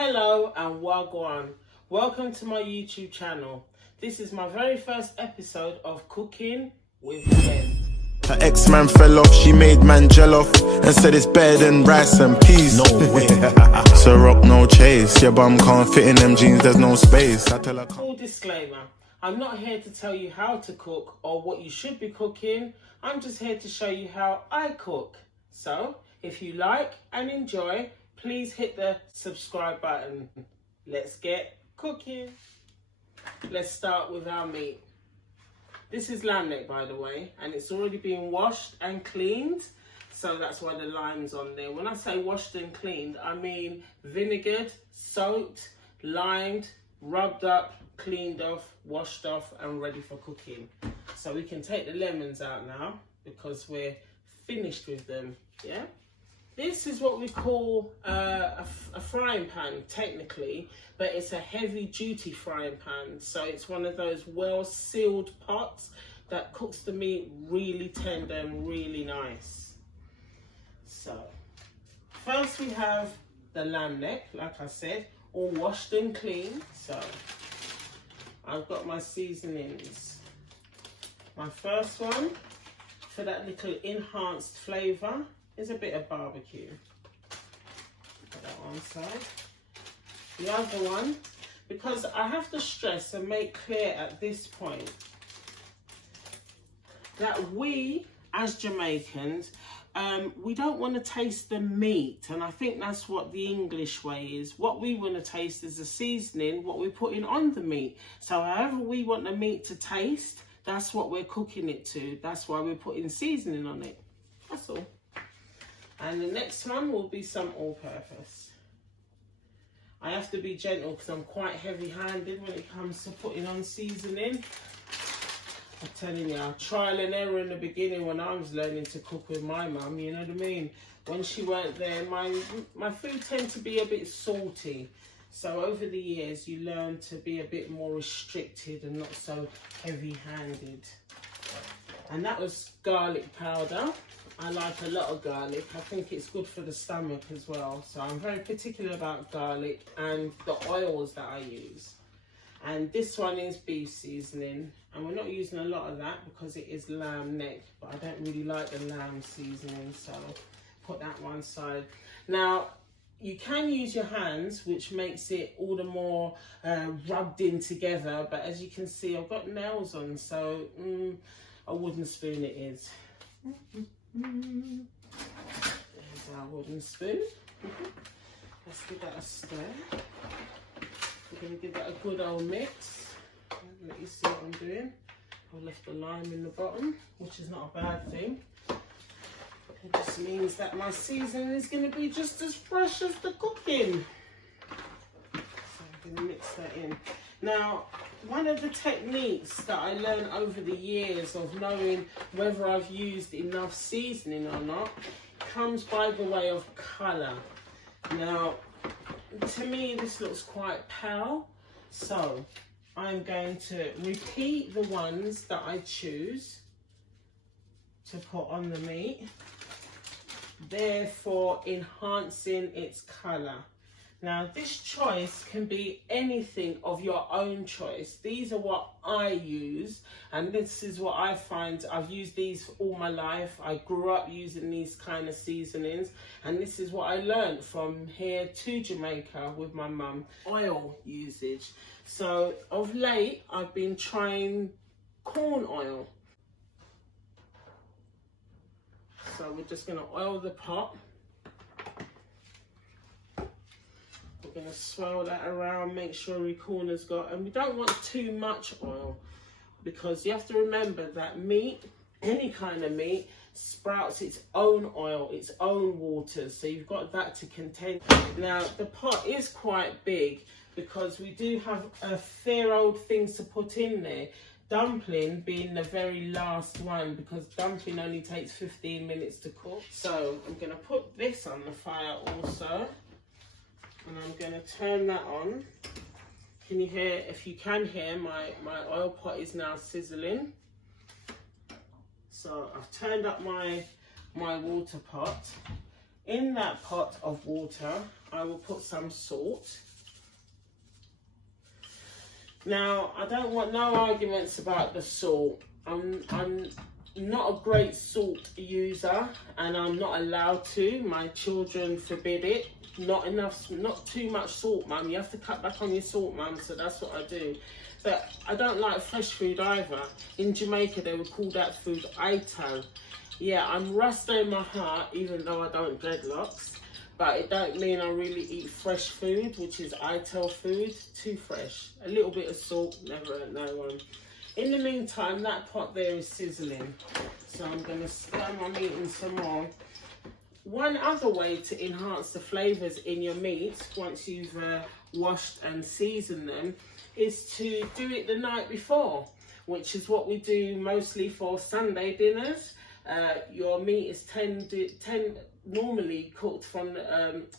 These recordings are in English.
Hello and wagwan. Welcome to my YouTube channel. This is my very first episode of Cooking with Jen. Her ex-man fell off, she made man gel off and said it's better than rice and peas. No way. So rock no chase, your bum can't fit in them jeans, there's no space. I tell her. Full disclaimer, I'm not here to tell you how to cook or what you should be cooking. I'm just here to show you how I cook. So, if you like and enjoy, please hit the subscribe button. Let's get cooking. Let's start with our meat. This is lamb neck, by the way, and it's already been washed and cleaned, so that's why the lime's on there. When I say washed and cleaned, I mean vinegared, soaked, limed, rubbed up, cleaned off, washed off, and ready for cooking. So we can take the lemons out now because we're finished with them, yeah? This is what we call a frying pan, technically, but it's a heavy duty frying pan. So it's one of those well sealed pots that cooks the meat really tender and really nice. So first we have the lamb neck, like I said, all washed and clean. So I've got my seasonings. My first one, for that little enhanced flavour, is a bit of barbecue. Put that one aside. The other one, because I have to stress and make clear at this point that we, as Jamaicans, we don't want to taste the meat, and I think that's what the English way is. What we want to taste is the seasoning, what we're putting on the meat. So however we want the meat to taste, that's what we're cooking it to. That's why we're putting seasoning on it. That's all. And the next one will be some all-purpose. I have to be gentle because I'm quite heavy-handed when it comes to putting on seasoning. I'm telling you, trial and error in the beginning when I was learning to cook with my mum, you know what I mean? When she weren't there, my food tended to be a bit salty. So over the years, you learn to be a bit more restricted and not so heavy-handed. And that was garlic powder. I like a lot of garlic. I think it's good for the stomach as well. So I'm very particular about garlic and the oils that I use. And this one is beef seasoning. And we're not using a lot of that because it is lamb neck. But I don't really like the lamb seasoning. So put that one side. Now, you can use your hands, which makes it all the more rubbed in together. But as you can see, I've got nails on. So a wooden spoon it is. There's our wooden spoon. Let's give that a stir. We're going to give that a good old mix. Let you see what I'm doing. I left the lime in the bottom, which is not a bad thing. It just means that my seasoning is going to be just as fresh as the cooking. So I'm going to mix that in. Now, one of the techniques that I learned over the years of knowing whether I've used enough seasoning or not comes by the way of colour. Now, to me, this looks quite pale, so I'm going to repeat the ones that I choose to put on the meat, therefore enhancing its colour. Now, this choice can be anything of your own choice. These are what I use, and this is what I find. I've used these all my life. I grew up using these kind of seasonings, and this is what I learned from here to Jamaica with my mum. Oil usage. So, of late, I've been trying corn oil. So, we're just going to oil the pot. We're going to swirl that around, make sure every corner's got, and we don't want too much oil because you have to remember that meat, any kind of meat, sprouts its own oil, its own waters, so you've got that to contend. Now, the pot is quite big because we do have a fair old things to put in there. Dumpling being the very last one because dumpling only takes 15 minutes to cook. So I'm going to put this on the fire also. And I'm going to turn that on. Can you hear, if you can hear, my oil pot is now sizzling. So I've turned up my water pot. in that pot of water, I will put some salt. Now, I don't want no arguments about the salt. I'm not a great salt user, and I'm not allowed to. My children forbid it. Not too much salt, mum. You have to cut back on your salt, mum. So that's what I do. But I don't like fresh food either. In Jamaica, they would call that food aito. Yeah, I'm Rasta in my heart, even though I don't dreadlocks. But it don't mean I really eat fresh food, which is aito food. Too fresh. A little bit of salt, never hurt no one. In the meantime, that pot there is sizzling. So I'm going to stir my meat in some more. One other way to enhance the flavours in your meat, once you've washed and seasoned them, is to do it the night before, which is what we do mostly for Sunday dinners. Your meat is normally cooked from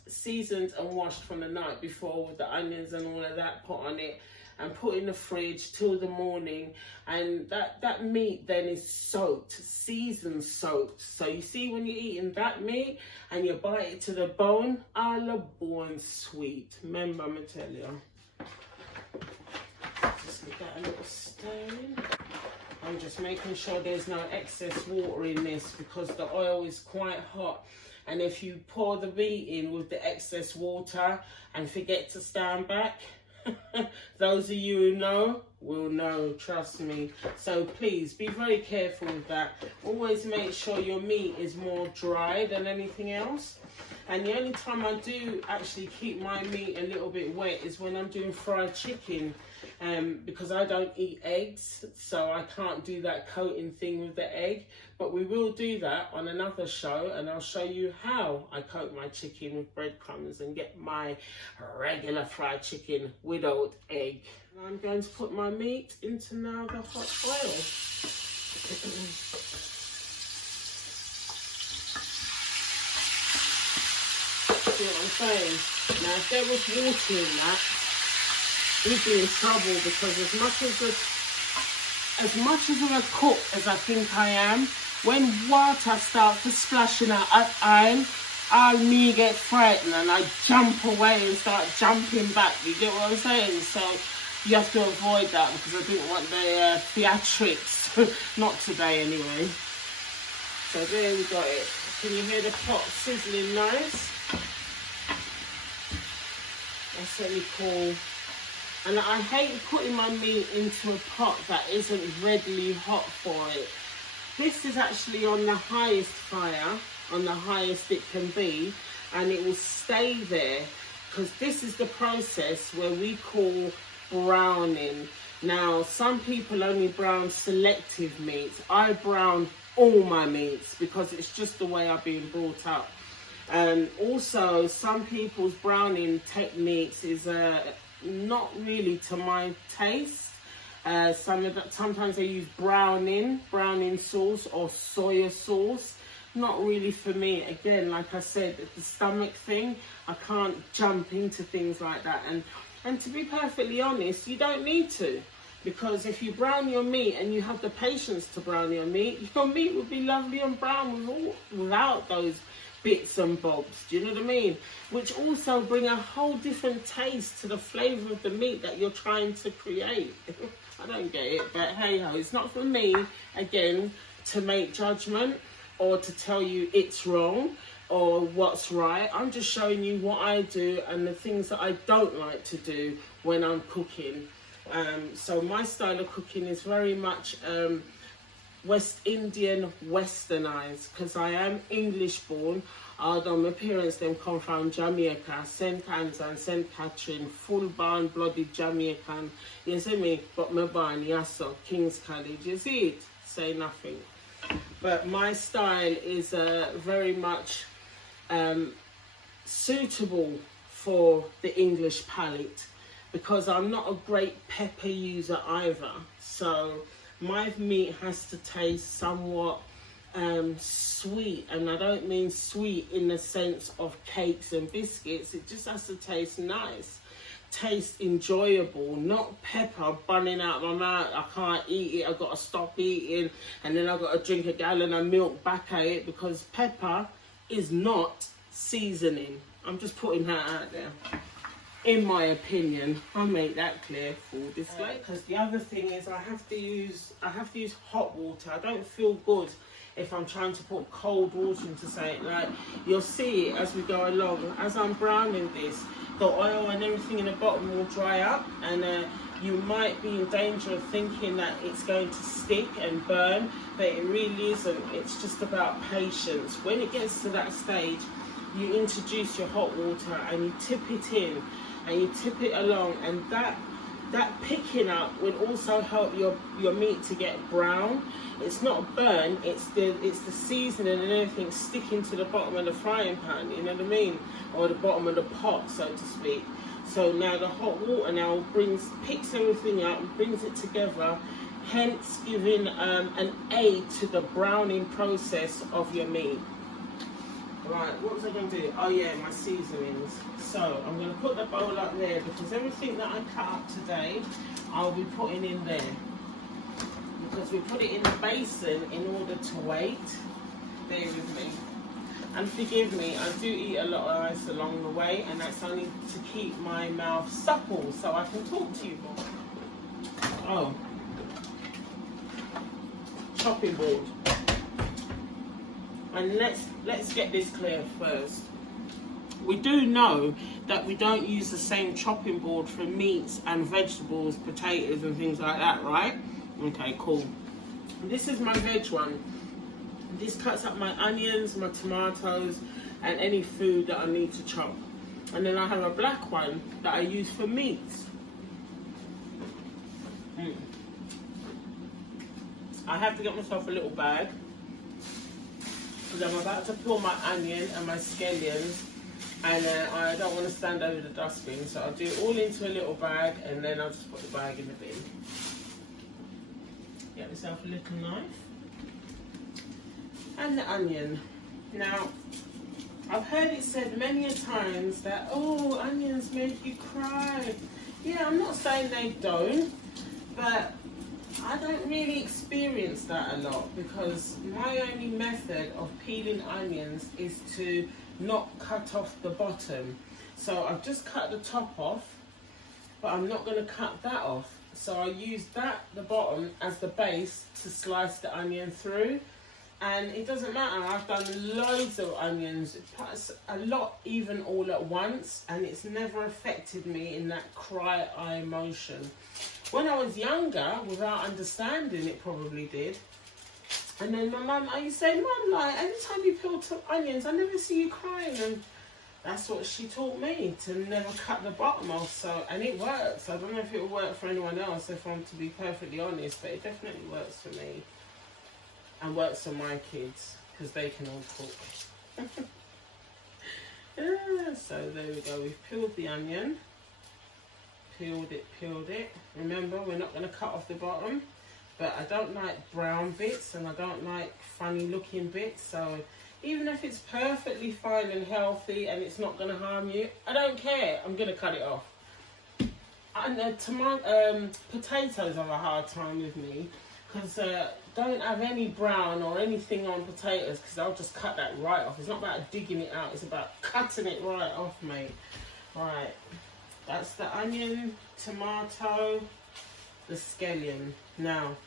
seasoned and washed from the night before, with the onions and all of that put on it, and put in the fridge till the morning. And that meat then is soaked, seasoned soaked. So you see, when you're eating that meat and you bite it to the bone, a la born sweet. Remember, I'm gonna tell you. Just give that a little stirring. I'm just making sure there's no excess water in this, because the oil is quite hot. And if you pour the meat in with the excess water and forget to stand back, those of you who know will know, trust me. So please be very careful with that. Always make sure your meat is more dry than anything else. And the only time I do actually keep my meat a little bit wet is when I'm doing fried chicken, because I don't eat eggs, so I can't do that coating thing with the egg. But we will do that on another show, and I'll show you how I coat my chicken with breadcrumbs and get my regular fried chicken without egg. And I'm going to put my meat into now the hot oil. See what I'm saying? Now, if there was water in that, we'd be in trouble, because as much as a cook as I think I am, when water starts to splashing out at I'll me get frightened and I jump away and start jumping back. You get what I'm saying? So you have to avoid that, because I didn't want the theatrics. Not today anyway. So there we got it. Can you hear the pot sizzling nice? That's really cool. And I hate putting my meat into a pot that isn't readily hot for it. This is actually on the highest fire, on the highest it can be, and it will stay there, because this is the process where we call browning. Now, some people only brown selective meats. I brown all my meats, because it's just the way I've been brought up. And also, some people's browning techniques is not really to my taste. Sometimes they use browning sauce or soya sauce. Not really for me. Again, like I said, the stomach thing, I can't jump into things like that. And to be perfectly honest, you don't need to, because if you brown your meat and you have the patience to brown your meat would be lovely and brown without those bits and bobs. Do you know what I mean? Which also bring a whole different taste to the flavour of the meat that you're trying to create. I don't get it, but hey ho, it's not for me, again, to make judgment or to tell you it's wrong or what's right. I'm just showing you what I do and the things that I don't like to do when I'm cooking. So my style of cooking is very much West Indian westernized, because I am English born, although my parents them come from Jamaica, St. Anne's and St. Catherine, full born blooded Jamaican, you see me, but my born Yasso, King's College, you see it, say nothing. But my style is very much suitable for the English palate, because I'm not a great pepper user either, so my meat has to taste somewhat sweet, and I don't mean sweet in the sense of cakes and biscuits. It just has to taste nice, taste enjoyable, not pepper burning out my mouth. I can't eat it, I've got to stop eating, and then I've got to drink a gallon of milk back at it, because pepper is not seasoning. I'm just putting that out there. In my opinion, I'll make that clear, full display. Because the other thing is, I have to use hot water. I don't feel good if I'm trying to put cold water into something. Like, you'll see it as we go along. As I'm browning this, the oil and everything in the bottom will dry up, and you might be in danger of thinking that it's going to stick and burn, but it really isn't. It's just about patience. When it gets to that stage, you introduce your hot water and you tip it in and you tip it along, and that picking up will also help your meat to get brown. It's not burn, it's the seasoning and everything sticking to the bottom of the frying pan, you know what I mean, or the bottom of the pot, so to speak. So now the hot water now picks everything up and brings it together, hence giving an aid to the browning process of your meat. Right, what was I going to do? Oh yeah, my seasonings. So I'm going to put the bowl up there, because everything that I cut up today, I'll be putting in there. Because we put it in the basin in order to wait. Bear with me. And forgive me, I do eat a lot of ice along the way, and that's only to keep my mouth supple so I can talk to you more. Oh. Chopping board. And let's get this clear first. We do know that we don't use the same chopping board for meats and vegetables, potatoes and things like that, right? Okay, cool. This is my veg one. This cuts up my onions, my tomatoes, and any food that I need to chop. And then I have a black one that I use for meats. I have to get myself a little bag, because I'm about to peel my onion and my scallions, and I don't want to stand over the dustbin, so I'll do it all into a little bag, and then I'll just put the bag in the bin. Get myself a little knife and the onion. Now, I've heard it said many a times that, oh, onions make you cry. Yeah, I'm not saying they don't, but I don't really experience that a lot, because my only method of peeling onions is to not cut off the bottom. So I've just cut the top off, but I'm not going to cut that off. So I use the bottom as the base to slice the onion through. And it doesn't matter, I've done loads of onions, a lot even all at once, and it's never affected me in that cry eye motion. When I was younger, without understanding, it probably did. And then my mum, I used to say, Mum, like, anytime you peel onions, I never see you crying. And that's what she taught me, to never cut the bottom off. So, and it works. I don't know if it will work for anyone else, if I'm to be perfectly honest, but it definitely works for me. And works for my kids, because they can all cook. So there we go, we've peeled the onion. Peeled it. Remember, we're not going to cut off the bottom, but I don't like brown bits, and I don't like funny looking bits. So even if it's perfectly fine and healthy and it's not going to harm you, I don't care. I'm going to cut it off. And potatoes have a hard time with me, because don't have any brown or anything on potatoes, because I'll just cut that right off. It's not about digging it out, it's about cutting it right off, mate. Right, that's the onion, tomato, the scallion. Now,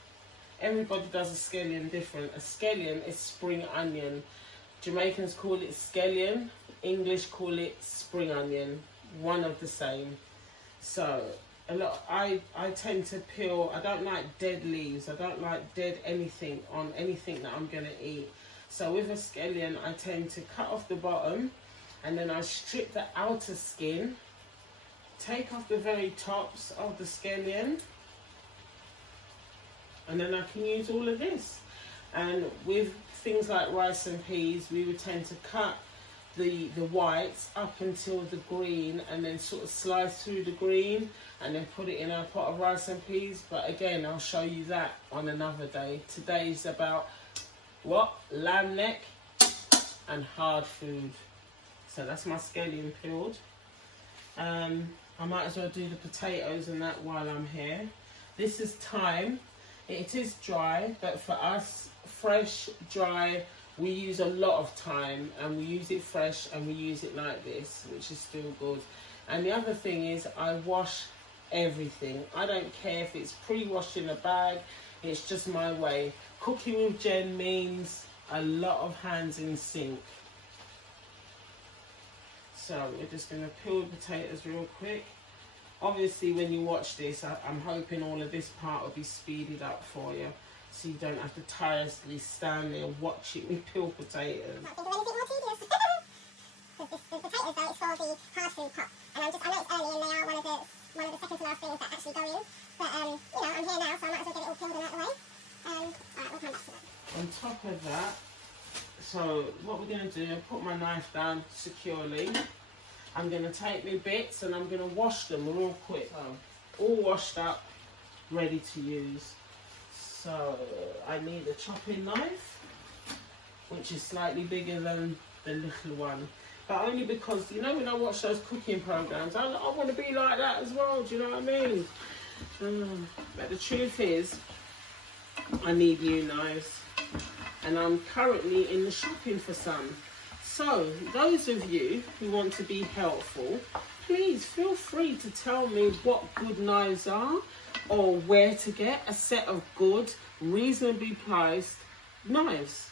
everybody does a scallion different. A scallion is spring onion. Jamaicans call it scallion, English call it spring onion, one of the same. So I tend to peel, I don't like dead leaves, I don't like dead anything on anything that I'm going to eat. So with a scallion, I tend to cut off the bottom, and then I strip the outer skin, take off the very tops of the scallion, and then I can use all of this. And with things like rice and peas, we would tend to cut the whites up until the green, and then sort of slice through the green and then put it in our pot of rice and peas. But again, I'll show you that on another day. Today's about what? Lamb neck and hard food. So that's my scallion peeled. I might as well do the potatoes and that while I'm here. This is thyme. It is dry, but for us, fresh, dry we use a lot of thyme, and we use it fresh, and we use it like this, which is still good. And the other thing is, I wash everything. I don't care if it's pre-washed in a bag. It's just my way. Cooking with Jen means a lot of hands in sink. So we're just going to peel the potatoes real quick. Obviously, when you watch this, I'm hoping all of this part will be speeded up for you, so you don't have to tirelessly stand there watching me peel potatoes. Not think of anything more tedious. Because the potatoes though, it's for the hard food pot. And I know it's early and they are one of the second to last things that actually go in. But you know, I'm here now, so I might as well get it all peeled and out of the way. Alright, we'll come back to that. On top of that, so what we're going to do, put my knife down securely. I'm going to take my bits and I'm going to wash them real quick. So, all washed up, ready to use. So I need a chopping knife, which is slightly bigger than the little one. But only because, you know, when I watch those cooking programs, I want to be like that as well, do you know what I mean? But the truth is, I need new knives. And I'm currently in the shopping for some. So, those of you who want to be helpful, please feel free to tell me what good knives are, or where to get a set of good, reasonably priced knives.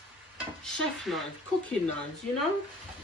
Chef knives, cooking knives, you know?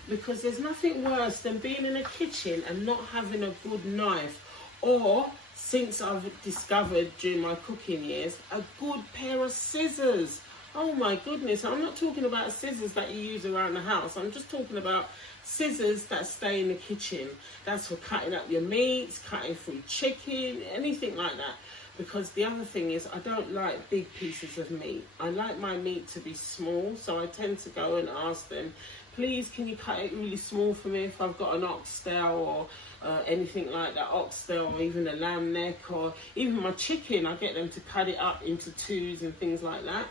Because there's nothing worse than being in a kitchen and not having a good knife. Or, since I've discovered during my cooking years, a good pair of scissors. Oh my goodness, I'm not talking about scissors that you use around the house. I'm just talking about scissors that stay in the kitchen. That's for cutting up your meats, cutting through chicken, anything like that. Because the other thing is, I don't like big pieces of meat. I like my meat to be small, so I tend to go and ask them, please, can you cut it really small for me if I've got an oxtail or anything like that, oxtail or even a lamb neck, or even my chicken, I get them to cut it up into twos and things like that.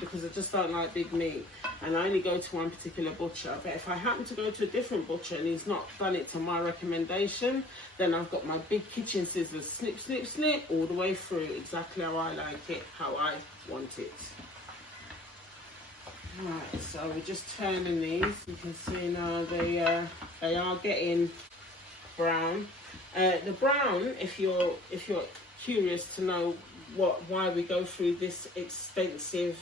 Because I just don't like big meat, and I only go to one particular butcher. But if I happen to go to a different butcher and he's not done it to my recommendation, then I've got my big kitchen scissors, snip, snip, snip, all the way through, exactly how I like it, how I want it. Right, so we're just turning these. You can see now they are getting brown. The brown, if you're curious to know why we go through this extensive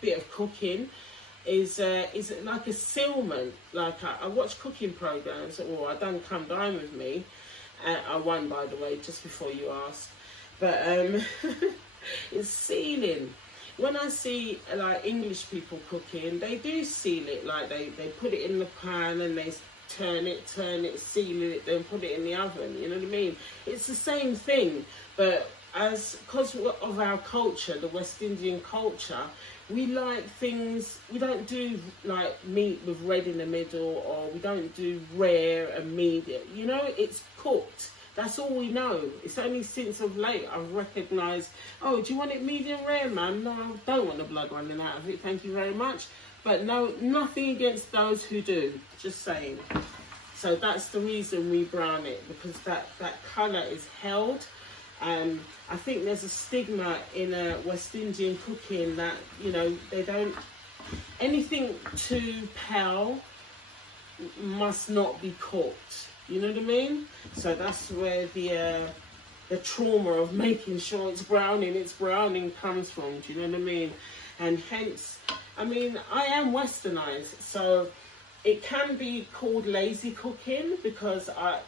bit of cooking, is like a sealment. Like I watch cooking programs, or I done Come Dine With Me. I won, by the way, just before you asked. But it's sealing. When I see like English people cooking, they do seal it. Like they put it in the pan and they turn it, seal it, then put it in the oven. You know what I mean? It's the same thing. But because of our culture, the West Indian culture, we like things, we don't do like meat with red in the middle, or we don't do rare and medium. You know, it's cooked. That's all we know. It's only since of late I've recognised, oh, do you want it medium rare, man? No, I don't want the blood running out of it, thank you very much. But no, nothing against those who do, just saying. So that's the reason we brown it, because that colour is held. I think there's a stigma in West Indian cooking that, you know, they don't, anything too pale must not be cooked. You know what I mean? So that's where the trauma of making sure it's browning comes from. Do you know what I mean? And hence, I mean, I am westernized, so it can be called lazy cooking, because I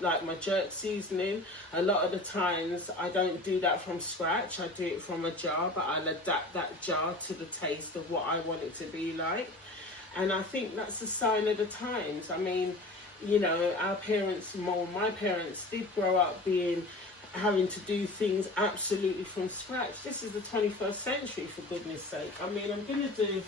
like my jerk seasoning. A lot of the times I don't do that from scratch. I do it from a jar, but I'll adapt that jar to the taste of what I want it to be like. And I think that's a sign of the times. I mean, you know, our parents, my parents did grow up having to do things absolutely from scratch. This is the 21st century, for goodness sake. I mean, I'm going to do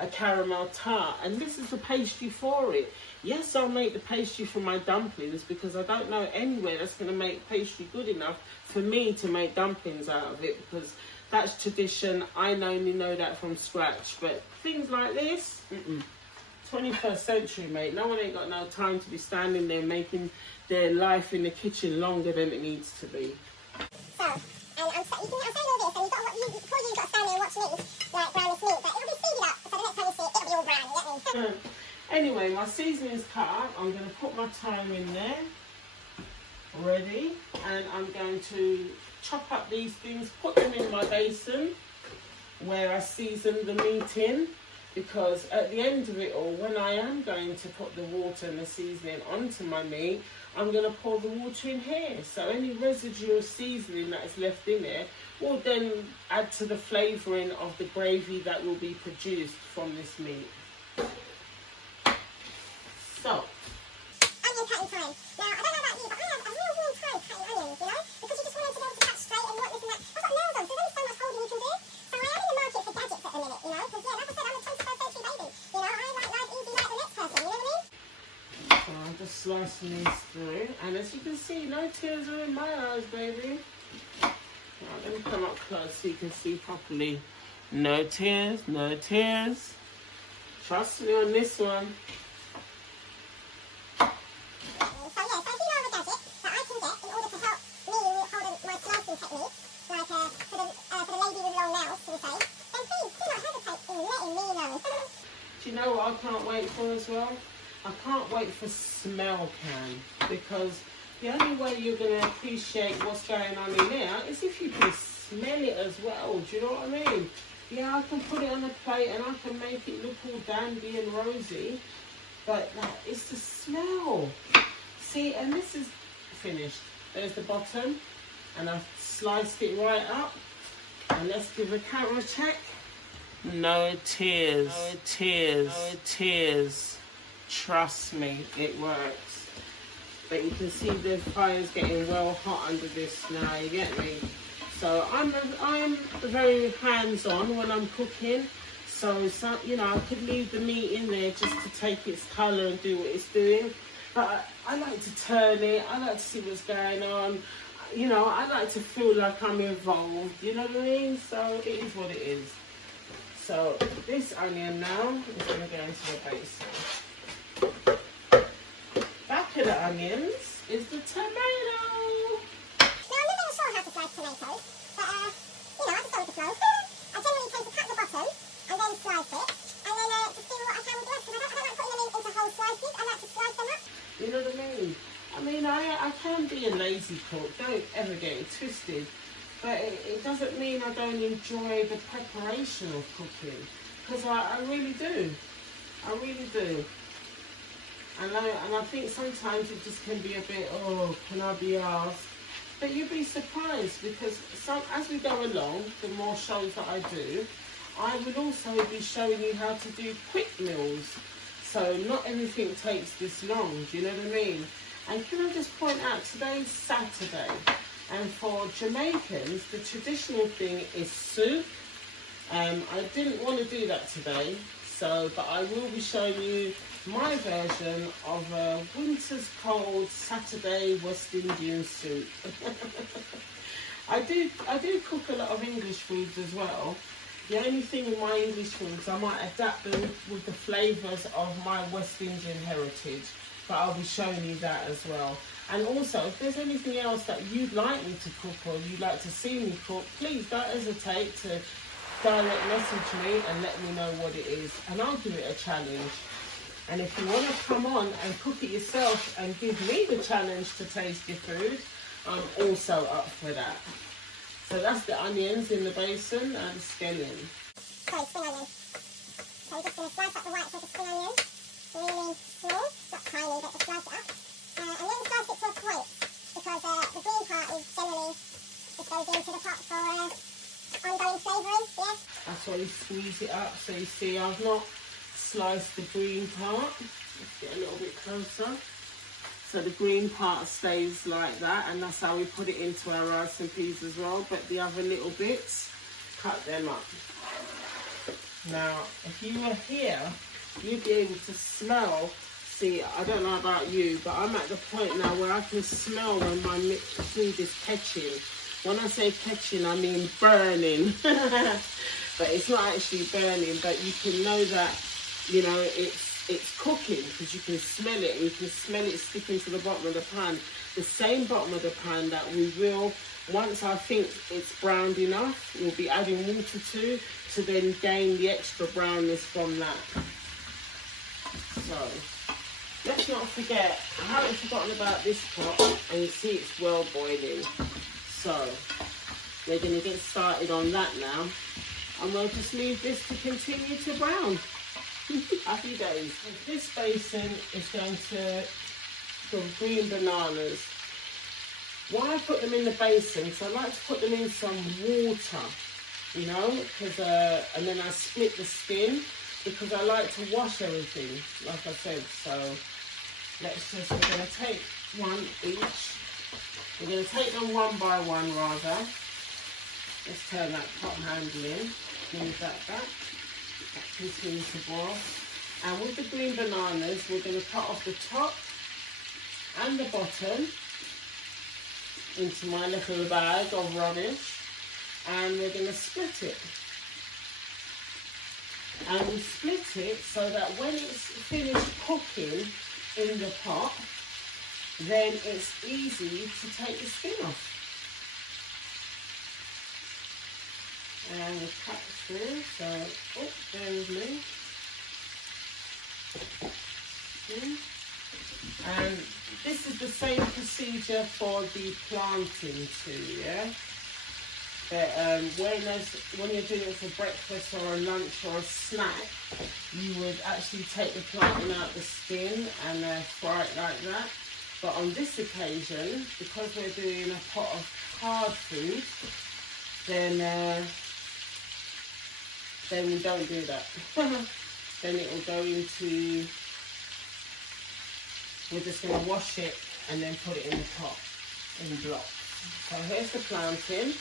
a caramel tart, and this is the pastry for it. Yes, I'll make the pastry for my dumplings, because I don't know anywhere that's going to make pastry good enough for me to make dumplings out of it, because that's tradition. I only know that from scratch. But things like this, 21st century, mate. No one ain't got no time to be standing there making their life in the kitchen longer than it needs to be. So, I'm saying all this, and before you behind me and watch me like brown this meat, but it'll be seeded up, so the next time you see it, it'll be all brown, you get me? Anyway, my seasoning's cut up. I'm going to put my thyme in there, ready, and I'm going to chop up these things, put them in my basin where I season the meat in, because at the end of it all, when I am going to put the water and the seasoning onto my meat, I'm going to pour the water in here. So any residual seasoning that is left in there will then add to the flavouring of the gravy that will be produced from this meat. So, onion cutting time. Now, I don't know about you, but I have a real warm time cutting onions, you know? Because you just want them to be able to cut straight and not this and that. I've got nails on, so there's only so much holding you can do. So I am in the market for gadgets at the minute, you know? Because, yeah, like I said, I'm a 21st century baby. You know, I like life easy like the next person, you know what I mean? so I'm just slicing these through. And as you can see, no tears are in my eyes, baby. Right, let me come up close so you can see properly. No tears, no tears. Trust me on this one. So if you know of a gadget that I can get in order to help me hold my slicing technique, like for the lady with long nails, shall we say, then please do not hesitate in letting me know. Do you know what I can't wait for as well? I can't wait for smell can, because the only way you're going to appreciate what's going on in there is if you can smell it as well. Do you know what I mean? Yeah, I can put it on a plate and I can make it look all dandy and rosy, but it's the smell. See, and this is finished. There's the bottom, and I've sliced it right up. And let's give a camera check. No tears, no tears, no tears. Trust me, it works. But you can see the fire's getting well hot under this now, you get me? So I'm very hands-on when I'm cooking. So, you know, I could leave the meat in there just to take its colour and do what it's doing. But I like to turn it, I like to see what's going on. You know, I like to feel like I'm involved, you know what I mean? So it is what it is. So this onion now is going to go into the basin. Back of the onions is the tomato. Now, I'm not really sure how to slice tomatoes, but, you know, I just go with the flow. I generally tend to cut the bottom and then slice it, and then just do what I can with the rest, because I don't like putting them into whole slices. I like to slice them up. You know what I mean? I can be a lazy cook, don't ever get it twisted, but it doesn't mean I don't enjoy the preparation of cooking, because I really do. I really do. And I think sometimes it just can be a bit, oh, can I be asked? But you'd be surprised, because as we go along, the more shows that I do, I will also be showing you how to do quick meals. So not everything takes this long, do you know what I mean? And can I just point out, today's Saturday, and for Jamaicans, the traditional thing is soup. I didn't want to do that today, but I will be showing you my version of a winter's cold Saturday West Indian soup. I do cook a lot of English foods as well. The only thing with my English foods, I might adapt them with the flavours of my West Indian heritage, but I'll be showing you that as well. And also, if there's anything else that you'd like me to cook or you'd like to see me cook, please don't hesitate to direct message me and let me know what it is, and I'll give it a challenge. And if you want to come on and cook it yourself and give me the challenge to taste your food, I'm also up for that. So that's the onions in the basin and the scallion. Sorry, spring onion. So we're just going to slice up the whites of the spring onion, really small, not tiny, but just slice it up. And then we slice it to a point, because the green part is generally just goes into the pot for ongoing flavouring, yeah? That's why you squeeze it up. So you see I've not sliced the green part. Let's get a little bit closer. So the green part stays like that, and that's how we put it into our rice and peas as well. But the other little bits, cut them up. Now, if you were here, you'd be able to smell. See, I don't know about you, but I'm at the point now where I can smell when my food is catching. When I say catching, I mean burning. But it's not actually burning, but you can know that, you know, it's it's cooking, because you can smell it. You can smell it sticking to the bottom of the pan. The same bottom of the pan that we will, once I think it's browned enough, we'll be adding water to then gain the extra brownness from that. So let's not forget, I haven't forgotten about this pot, and you see it's well boiling. So we're going to get started on that now, and we'll just leave this to continue to brown. Happy days. This basin is going to go green bananas. Why I put them in the basin? So I like to put them in some water, you know, because and then I split the skin, because I like to wash everything, like I said. So we're going to take one each. We're going to take them one by one rather. Let's turn that pot handle in, move that back. That continues to boil. And with the green bananas, we're going to cut off the top and the bottom into my little bag of rubbish, and we're going to split it. And we split it so that when it's finished cooking in the pot, then it's easy to take the skin off. And we'll cut through, so, oh, bear with me. And this is the same procedure for the planting too, yeah? But when you're doing it for breakfast or a lunch or a snack, you would actually take the planting out the skin and fry it like that. But on this occasion, because we're doing a pot of hard food, then we don't do that. Then it will go into, we're just going to wash it and then put it in the pot in blocks. So here's the plantain.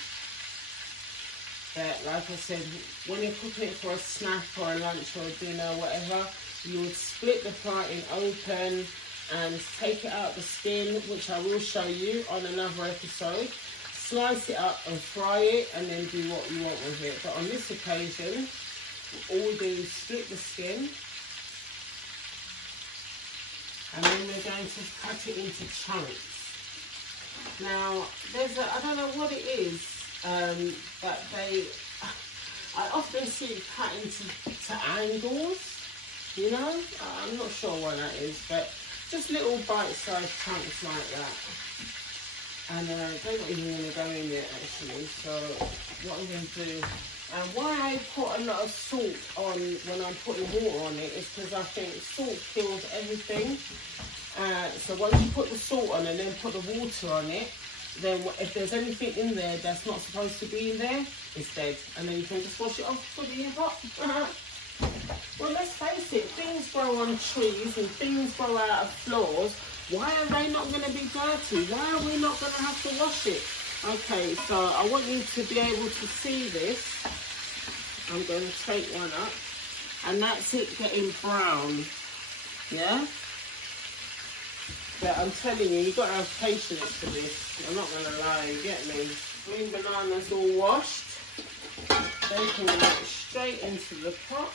Like I said, when you're cooking it for a snack or a lunch or a dinner or whatever, you would split the plantain open and take it out the skin, which I will show you on another episode. Slice it up and fry it, and then do what you want with it. But on this occasion, all we do is split the skin, and then we're going to cut it into chunks. Now, I don't know what it is, but I often see it cut into angles, you know? I'm not sure what that is, but just little bite-sized chunks like that. And they don't even want to go in yet, actually. So what I'm going to do, and why I put a lot of salt on when I'm putting water on it, is because I think salt kills everything. So once you put the salt on and then put the water on it, then if there's anything in there that's not supposed to be in there, it's dead. And then you can just wash it off, put it in your pot. Well, let's face it, things grow on trees and things grow out of floors. Why are they not going to be dirty? Why are we not going to have to wash it? Okay, so I want you to be able to see this. I'm going to take one up. And that's it getting brown. Yeah? But I'm telling you, you've got to have patience for this. I'm not going to lie, you get me? Green bananas all washed. They can go straight into the pot.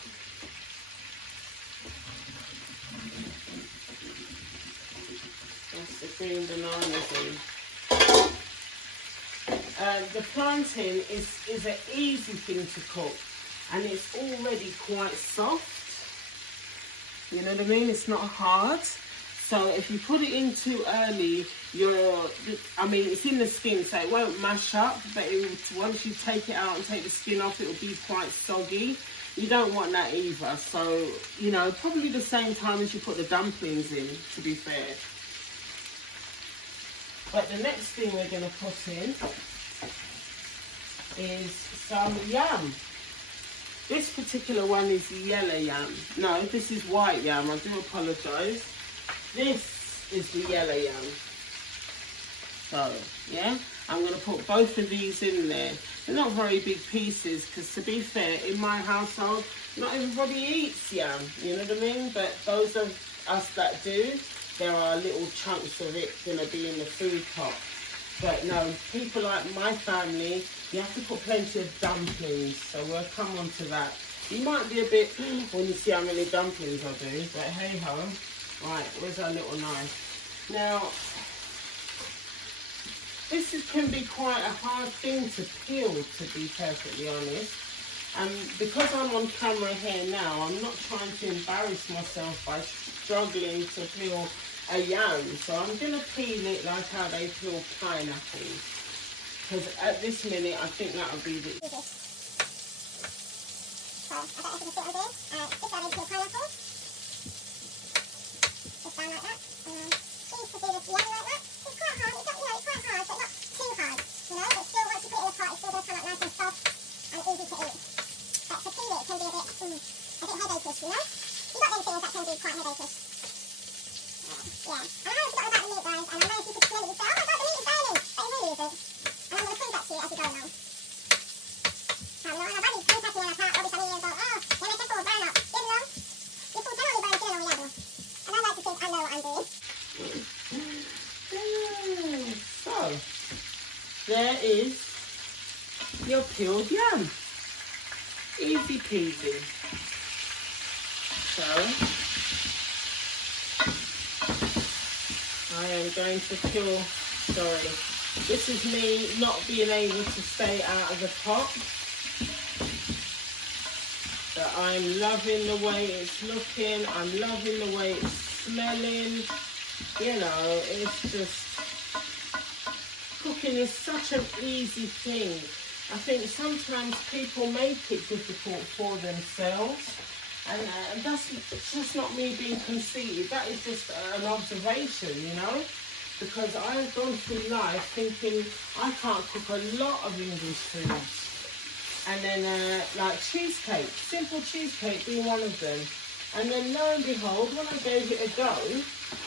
That's the green bananas in. The plantain is an easy thing to cook, and it's already quite soft. You know what I mean? It's not hard. So if you put it in too early, it's in the skin, so it won't mash up, but once you take it out and take the skin off, it will be quite soggy. You don't want that either. So, you know, probably the same time as you put the dumplings in, to be fair. But the next thing we're going to put in is some yam. This particular one is yellow yam. No, this is white yam. I do apologise. This is the yellow yam. So, yeah, I'm going to put both of these in there. They're not very big pieces, because to be fair, in my household, not everybody eats yam, you know what I mean? But those of us that do, there are little chunks of it going to be in the food pot. But no, people like my family, you have to put plenty of dumplings, so we'll come on to that. You might be a bit when you see how many dumplings I do, but hey ho. Right, where's our little knife? Now, can be quite a hard thing to peel, to be perfectly honest. And because I'm on camera here now, I'm not trying to embarrass myself by struggling to peel a yam. So I'm going to peel it like how they peel pineapples. Because at this minute, I think that would be the... So, I don't know if you can see what I'm doing. Just go into the pineapple. Just down like that. Choose to do this yum like that. It's quite hard. It's not, it's quite hard, but not too hard. But still, once you put it in the pot, it's still going to come out nice and soft and easy to eat. But to peel it can be a bit headachy-ish, you know? You've got them things that can be quite headachy. Yeah. And I forgot about the meat, guys. And I know if you could smell it, you'd say, oh my god, the meat is burning. But it really isn't. And I'm going to prove that to you as we go along. So, there is your peeled yam. Easy peasy. So, I am going to peel, sorry, this is me not being able to stay out of the pot. But I'm loving the way it's looking, I'm loving the way it's smelling. You know, it's just, cooking is such an easy thing. I think sometimes people make it difficult for themselves, and that's just not me being conceited, that is just an observation, you know, because I've gone through life thinking I can't cook a lot of English foods. And then like cheesecake, simple cheesecake being one of them. And then lo and behold, when I gave it a go,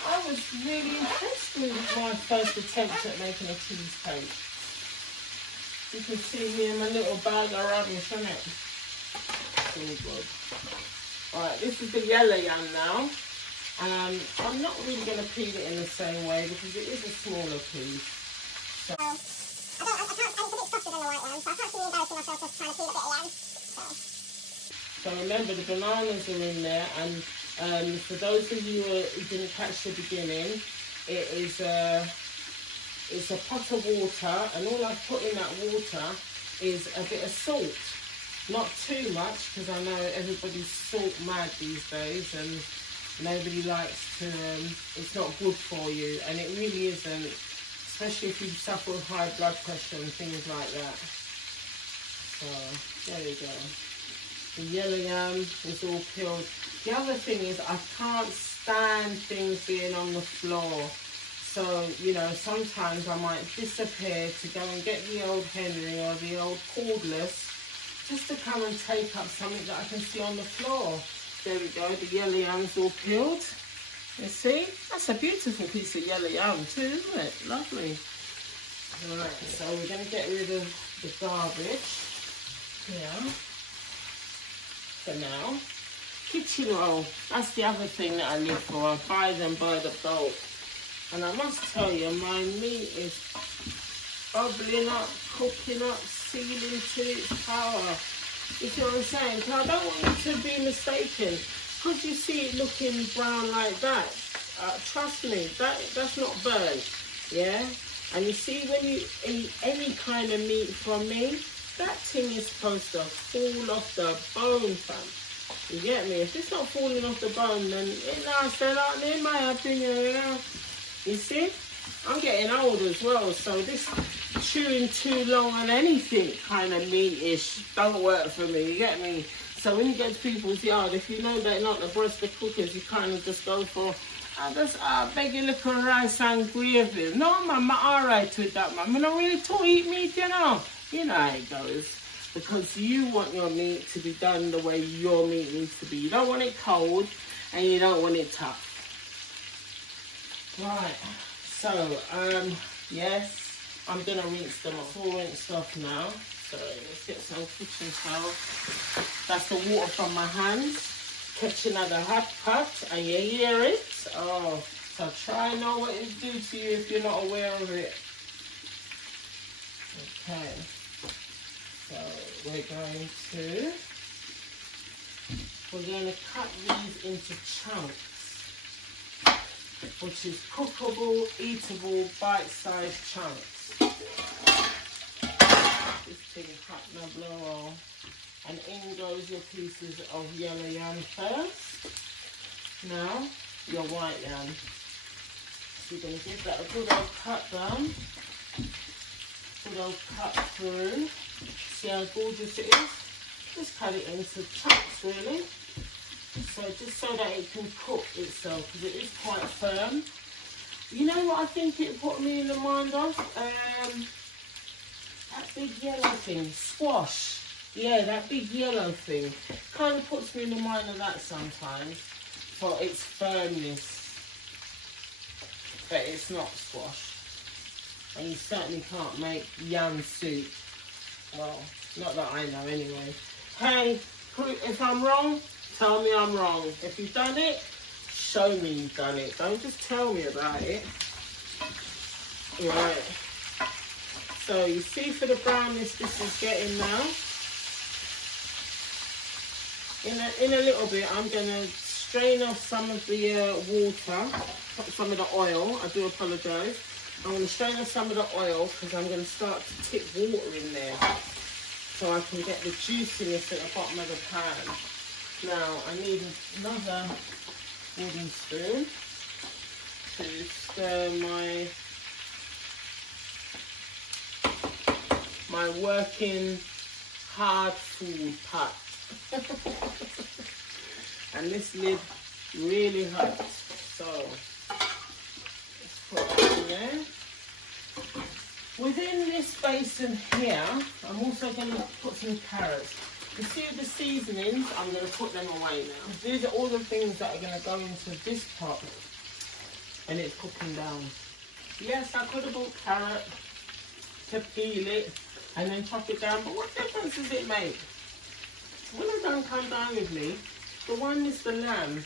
I was really impressed with my first attempt at making a cheesecake. You can see me in my little bag of rubbish, isn't it? All good. Alright, this is the yellow yam now. And I'm not really going to peel it in the same way because it is a smaller piece. So, I can't, and it's a bit softer than the white yam, so I can't see me embarrassing myself just trying to peel a bit of yam. So remember, the bananas are in there, and for those of you who didn't catch the beginning, it's a pot of water, and all I've put in that water is a bit of salt. Not too much, because I know everybody's salt mad these days, and nobody likes to, it's not good for you, and it really isn't, especially if you suffer with high blood pressure and things like that. So, there we go. The yellow yam is all peeled. The other thing is I can't stand things being on the floor. So, you know, sometimes I might disappear to go and get the old Henry or the old cordless just to come and take up something that I can see on the floor. There we go, the yellow yam's all peeled. You see? That's a beautiful piece of yellow yam too, isn't it? Lovely. Right, so we're going to get rid of the garbage here. For now. Kitchen roll, that's the other thing that I live for. I buy them by the bulk. And I must tell you, my meat is bubbling up, cooking up, sealing to its power. You see what I'm saying? So I don't want you to be mistaken. Because you see it looking brown like that, trust me, that's not burnt, yeah? And you see when you eat any kind of meat from me, that thing is supposed to fall off the bone, fam. You get me? If it's not falling off the bone, then it lasts a lot, in my opinion, you know? You see? I'm getting old as well, so this chewing too long on anything kind of meat-ish don't work for me, you get me? So when you get to people's yard, if you know they're not the breast of cookers, you kind of just go for, I beg you little rice and gravy. No, man, I'm alright with that, man. I don't really to eat meat, you know. You know how it goes. Because you want your meat to be done the way your meat needs to be. You don't want it cold and you don't want it tough. Right. So, yes, I'm going to rinse them off. All rinsed off now. So let's get some kitchen towel. That's the water from my hands. Catching another hot pot, and you hear it. Oh, so try and know what it do to you if you're not aware of it. Okay. So we're going to we're going to cut these into chunks, which is cookable, eatable, bite-sized chunks. This thing cut nubler roll. And in goes your pieces of yellow yam first. Now, your white yam. So you're going to give that a good old cut down. Good old cut through. See how gorgeous it is? Just cut it into chunks, really. So just so that it can cook itself, because it is quite firm. You know what I think it put me in the mind of? That big yellow thing, squash. Yeah, that big yellow thing. Kind of puts me in the mind of that sometimes, for its firmness. But it's not squash. And you certainly can't make yam soup. Well, not that I know anyway. Hey, if I'm wrong, tell me I'm wrong. If you've done it, show me you've done it. Don't just tell me about it. Right. So you see for the brownness this is getting now. In a little bit, I'm going to strain off some of the water, some of the oil. I do apologise. I'm going to strain off some of the oil because I'm going to start to tip water in there so I can get the juiciness at the bottom of the pan. Now, I need another wooden spoon to stir my working hard food pot. And this lid really hurts, so let's put that in there. Within this basin here, I'm also going to put some carrots. You see the seasonings, I'm going to put them away now. These are all the things that are going to go into this pot, and it's cooking down. Yes, I could have bought carrot to peel it and then chop it down, but what difference does it make? When I don't come down with me, the one is the lamb.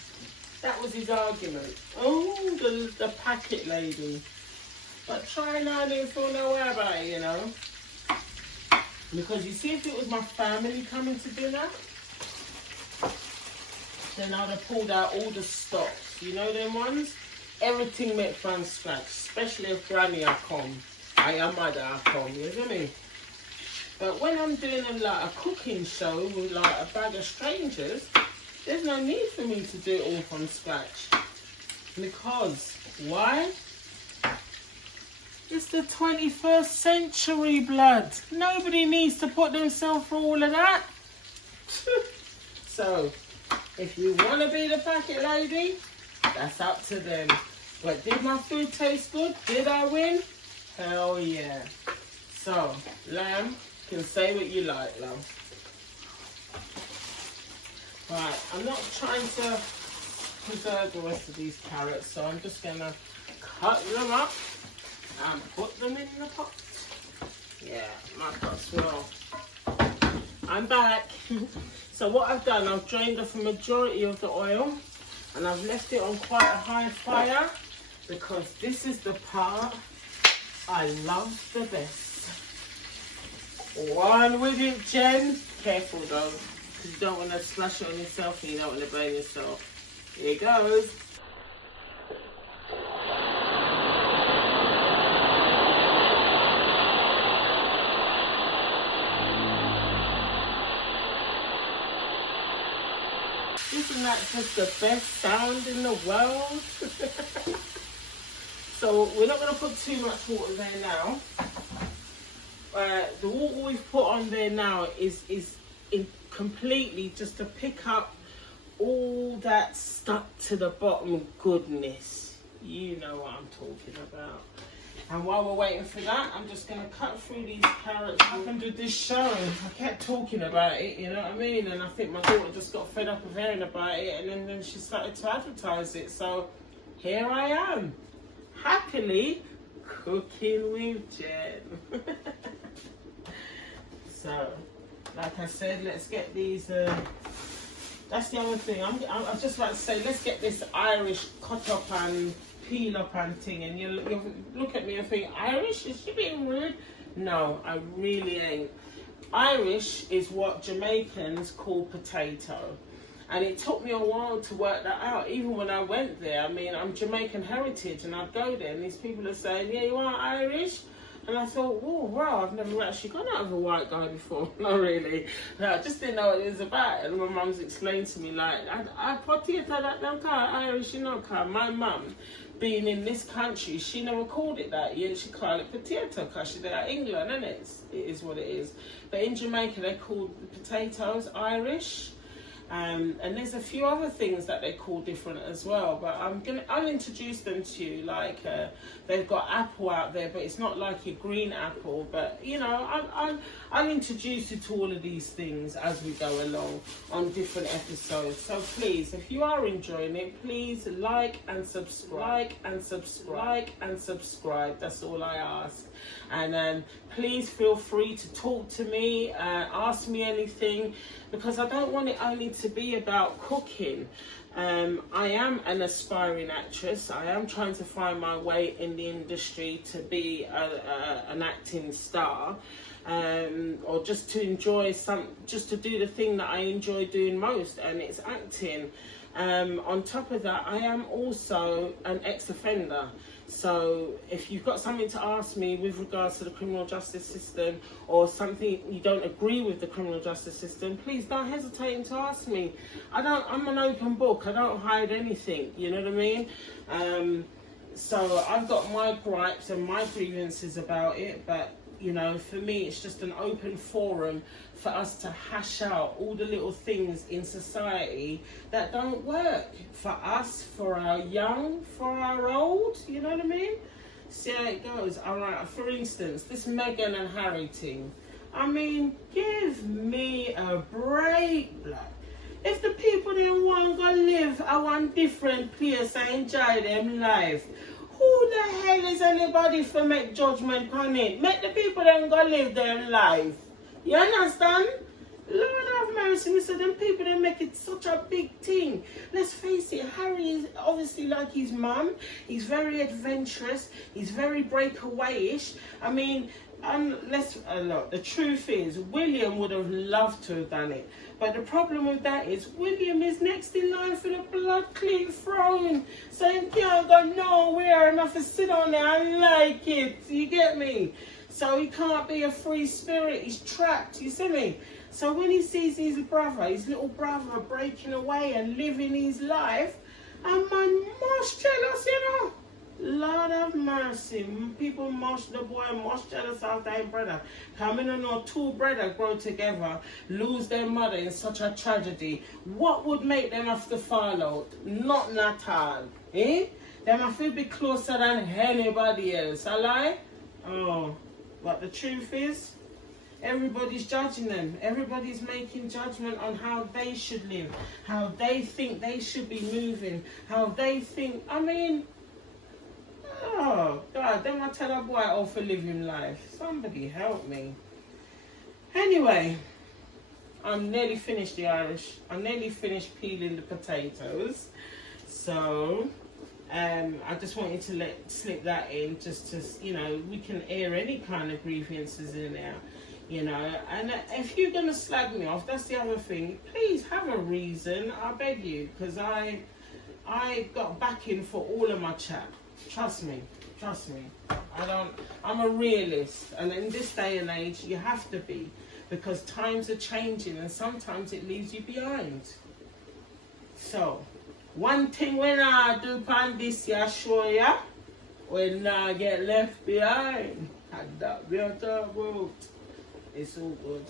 That was his argument. Oh, the packet lady. But try now, I didn't feel no way about it, you know. Because you see, if it was my family coming to dinner, then I'd have pulled out all the stocks. You know them ones? Everything made from scratch, especially if Granny I come. I am mother I come, you know what I mean? But when I'm doing a cooking show with like a bag of strangers, there's no need for me to do it all from scratch. Because, why? It's the 21st century, blood. Nobody needs to put themselves through all of that. So, if you want to be the packet lady, that's up to them. But did my food taste good? Did I win? Hell yeah. So, lamb, you can say what you like, love. Right, I'm not trying to preserve the rest of these carrots, so I'm just going to cut them up and put them in the pot. Yeah, my pot's full. I'm back. So what I've done, I've drained off a majority of the oil and I've left it on quite a high fire because this is the part I love the best. One with it, Jen. Careful though, because you don't want to splash it on yourself and you don't want to burn yourself. Here goes. Isn't that just the best sound in the world? So we're not going to put too much water there now. The water we've put on there now is completely just to pick up all that stuck to the bottom goodness. You know what I'm talking about. And while we're waiting for that, I'm just going to cut through these carrots. What happened with this show? I kept talking about it, you know what I mean? And I think my daughter just got fed up of hearing about it, and then she started to advertise it. So here I am, happily cooking with Jen. So, like I said, let's get these. That's the other thing. I'm just about to say, let's get this Irish cut up and peel up and thing. And you look at me and think, Irish? Is she being rude? No, I really ain't. Irish is what Jamaicans call potato. And it took me a while to work that out. Even when I went there, I mean, I'm Jamaican heritage, and I'd go there and these people are saying, yeah, you are Irish? And I thought, oh, wow, I've never actually gone out with a white guy before. Not really. No, I just didn't know what it was about. And my mum's explained to me, like, I potato that don't call Irish, you know, cause my mum, being in this country, she never called it that. Yeah, she called it potato because she's out England, and it is what it is. But in Jamaica, they call the potatoes Irish. And there's a few other things that they call different as well, but I'll introduce them to you. Like they've got apple out there, but it's not like your green apple. But you know, I'll introduce you to all of these things as we go along on different episodes. So please, if you are enjoying it, please like and subscribe, That's all I ask. And please feel free to talk to me, ask me anything, because I don't want it only to be about cooking. I am an aspiring actress. I am trying to find my way in the industry to be an acting star, or just to enjoy just to do the thing that I enjoy doing most, and it's acting. On top of that, I am also an ex-offender. So if you've got something to ask me with regards to the criminal justice system, or something you don't agree with the criminal justice system, please don't hesitate to ask me. I'm an open book. I don't hide anything. You know what I mean? So I've got my gripes and my grievances about it, but you know, for me, it's just an open forum for us to hash out all the little things in society that don't work for us, for our young, for our old. You know what I mean? See how it goes. All right. For instance, this Meghan and Harry thing. I mean, give me a break, blood. If the people didn't want to live at one different place and enjoy them life, who the hell is anybody for make judgment on it? Make the people then go live their life. You understand? Lord have mercy, Mr. Them people they make it such a big thing. Let's face it, Harry is obviously like his mum. He's very adventurous. He's very breakaway-ish. I mean, look, the truth is, William would have loved to have done it. But the problem with that is, William is next in line for the blood-clean throne. So he can't go nowhere enough to sit on there and like it. You get me? So he can't be a free spirit. He's trapped. You see me? So when he sees his little brother breaking away and living his life, I'm most jealous, you know. Lord have mercy. People much the boy much jealous of their brother. Coming and know two brothers grow together, lose their mother in such a tragedy. What would make them have to fall out? Not at all. Eh? Them have to be closer than anybody else. A lie? Oh. But the truth is, everybody's judging them. Everybody's making judgment on how they should live, how they think they should be moving, how they think. I mean, oh God, then I tell a boy off for living life. Somebody help me. Anyway, I'm nearly finished the Irish. I'm nearly finished peeling the potatoes. So I just wanted to slip that in, just to, you know, we can air any kind of grievances in there, you know. And if you're gonna slag me off, that's the other thing. Please have a reason, I beg you, because I got backing for all of my chat. Trust me. I'm a realist, and in this day and age, you have to be, because times are changing, and sometimes it leaves you behind. So, one thing when I do on this, I show ya, when I get left behind, and that we are talking about. It's all good.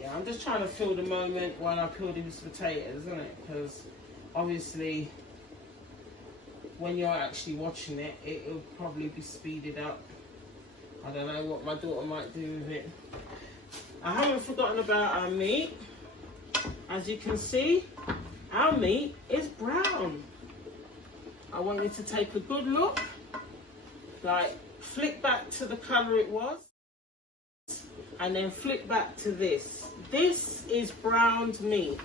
Yeah, I'm just trying to feel the moment while I peel these potatoes, isn't it? Because obviously, when you're actually watching it, it'll probably be speeded up. I don't know what my daughter might do with it. I haven't forgotten about our meat. As you can see, our meat is brown. I want you to take a good look. Like, flick back to the colour it was. And then flick back to this. This is browned meat.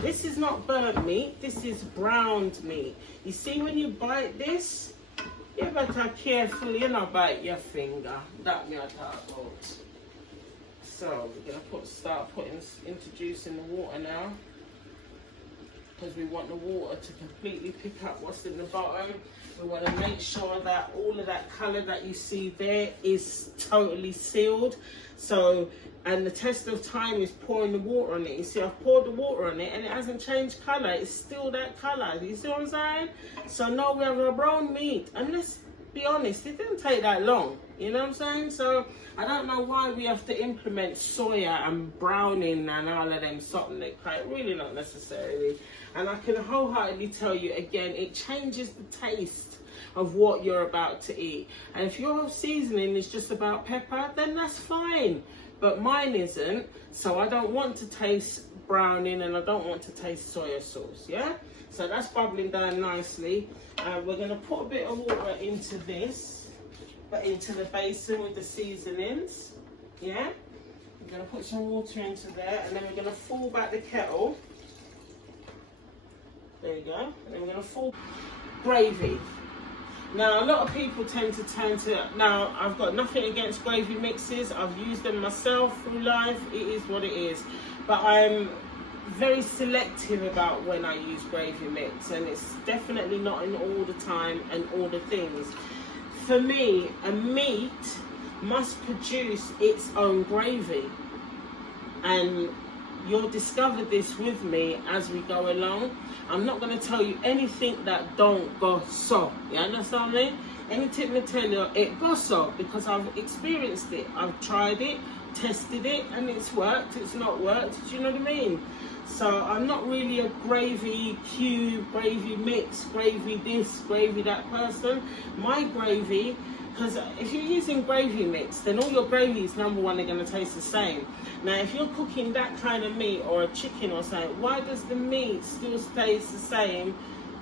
This is not burnt meat, this is browned meat. You see, when you bite this, you better carefully not bite your finger. That me I talk about. So we're gonna introducing the water now. because we want the water to completely pick up what's in the bottom. We want to make sure that all of that colour that you see there is totally sealed. So, and the test of time is pouring the water on it. You see, I've poured the water on it and it hasn't changed colour. It's still that colour. You see what I'm saying? So now we have a brown meat. And let's be honest, it didn't take that long. You know what I'm saying? So I don't know why we have to implement soya and browning and all of them something like that. Really not necessarily. And I can wholeheartedly tell you again, it changes the taste of what you're about to eat. And if your seasoning is just about pepper, then that's fine. But mine isn't, so I don't want to taste browning and I don't want to taste soya sauce, yeah? So that's bubbling down nicely. We're gonna put a bit of water into this, but into the basin with the seasonings, yeah? We're gonna put some water into there and then we're gonna full back the kettle. There you go. And then we're gonna full gravy. Now, a lot of people tend to turn to, now I've got nothing against gravy mixes. I've used them myself through life. It is what it is. But I'm very selective about when I use gravy mix, and it's definitely not in all the time and all the things. For me, a meat must produce its own gravy. And you'll discover this with me as we go along. I'm not going to tell you anything that don't go so. You understand me? Anything I tell you, it goes so, because I've experienced it. I've tried it, tested it, and it's worked, it's not worked. Do you know what I mean? So I'm not really a gravy cube, gravy mix, gravy this, gravy that person. My gravy, because if you're using gravy mix, then all your gravies, number one, are going to taste the same. Now, if you're cooking that kind of meat or a chicken or something, why does the meat still taste the same?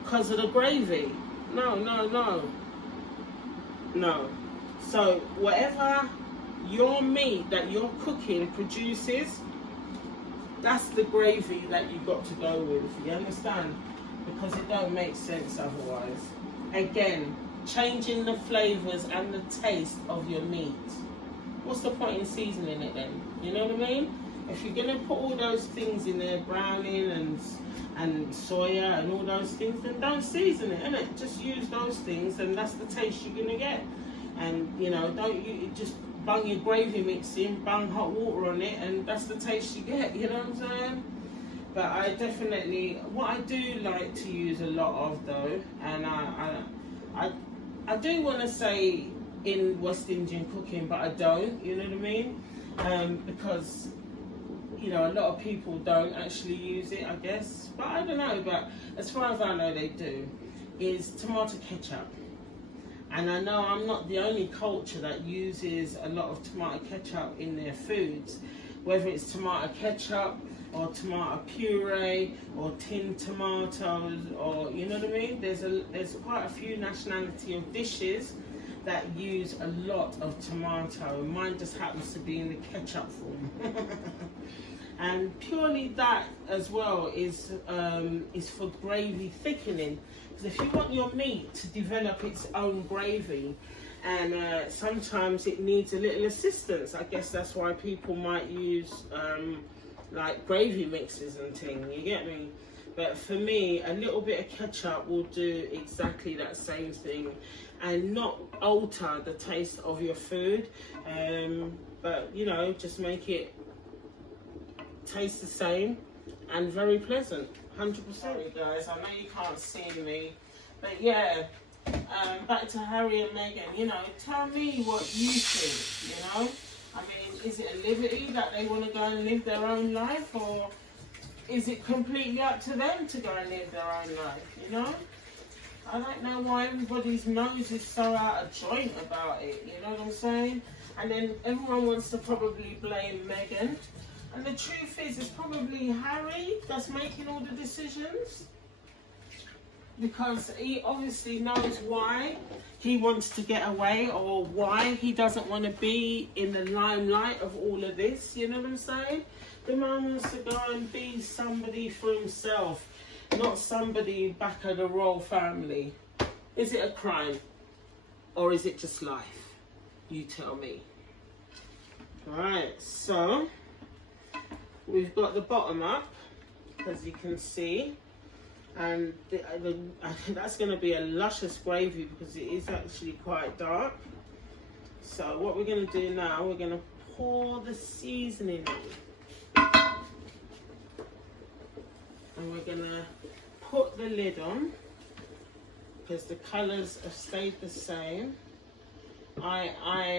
Because of the gravy. No. So whatever your meat that you're cooking produces, that's the gravy that you've got to go with. You understand? Because it don't make sense otherwise. Again, changing the flavours and the taste of your meat. What's the point in seasoning it then? You know what I mean? If you're gonna put all those things in there, browning and soya and all those things, then don't season it, innit? Just use those things and that's the taste you're gonna get. And you know, don't you just bung your gravy mix in, bung hot water on it, and that's the taste you get, you know what I'm saying? But I definitely, what I do like to use a lot of though, and I do want to say in West Indian cooking, but I don't, you know what I mean? Because, you know, a lot of people don't actually use it, I guess. But I don't know, but as far as I know they do, is tomato ketchup. And I know I'm not the only culture that uses a lot of tomato ketchup in their foods, whether it's tomato ketchup or tomato puree or tinned tomatoes, or you know what I mean? There's quite a few nationality of dishes that use a lot of tomato, and mine just happens to be in the ketchup form. And purely that as well is for gravy thickening. Because if you want your meat to develop its own gravy, and sometimes it needs a little assistance, I guess that's why people might use like gravy mixes and things, you get me? But for me, a little bit of ketchup will do exactly that same thing and not alter the taste of your food, but you know, just make it taste the same and very pleasant. 100%. Sorry guys, I know you can't see me, but yeah, back to Harry and Meghan. You know, tell me what you think, you know? I mean, is it a liberty that they want to go and live their own life, or is it completely up to them to go and live their own life, you know? I don't know why everybody's nose is so out of joint about it, you know what I'm saying? And then everyone wants to probably blame Meghan. And the truth is, it's probably Harry that's making all the decisions, because he obviously knows why he wants to get away, or why he doesn't want to be in the limelight of all of this, you know what I'm saying? The man wants to go and be somebody for himself, not somebody back of the royal family. Is it a crime, or is it just life? You tell me. Alright, so we've got the bottom up, as you can see. And that's going to be a luscious gravy because it is actually quite dark. So what we're going to do now, we're going to pour the seasoning in. And we're going to put the lid on because the colours have stayed the same. I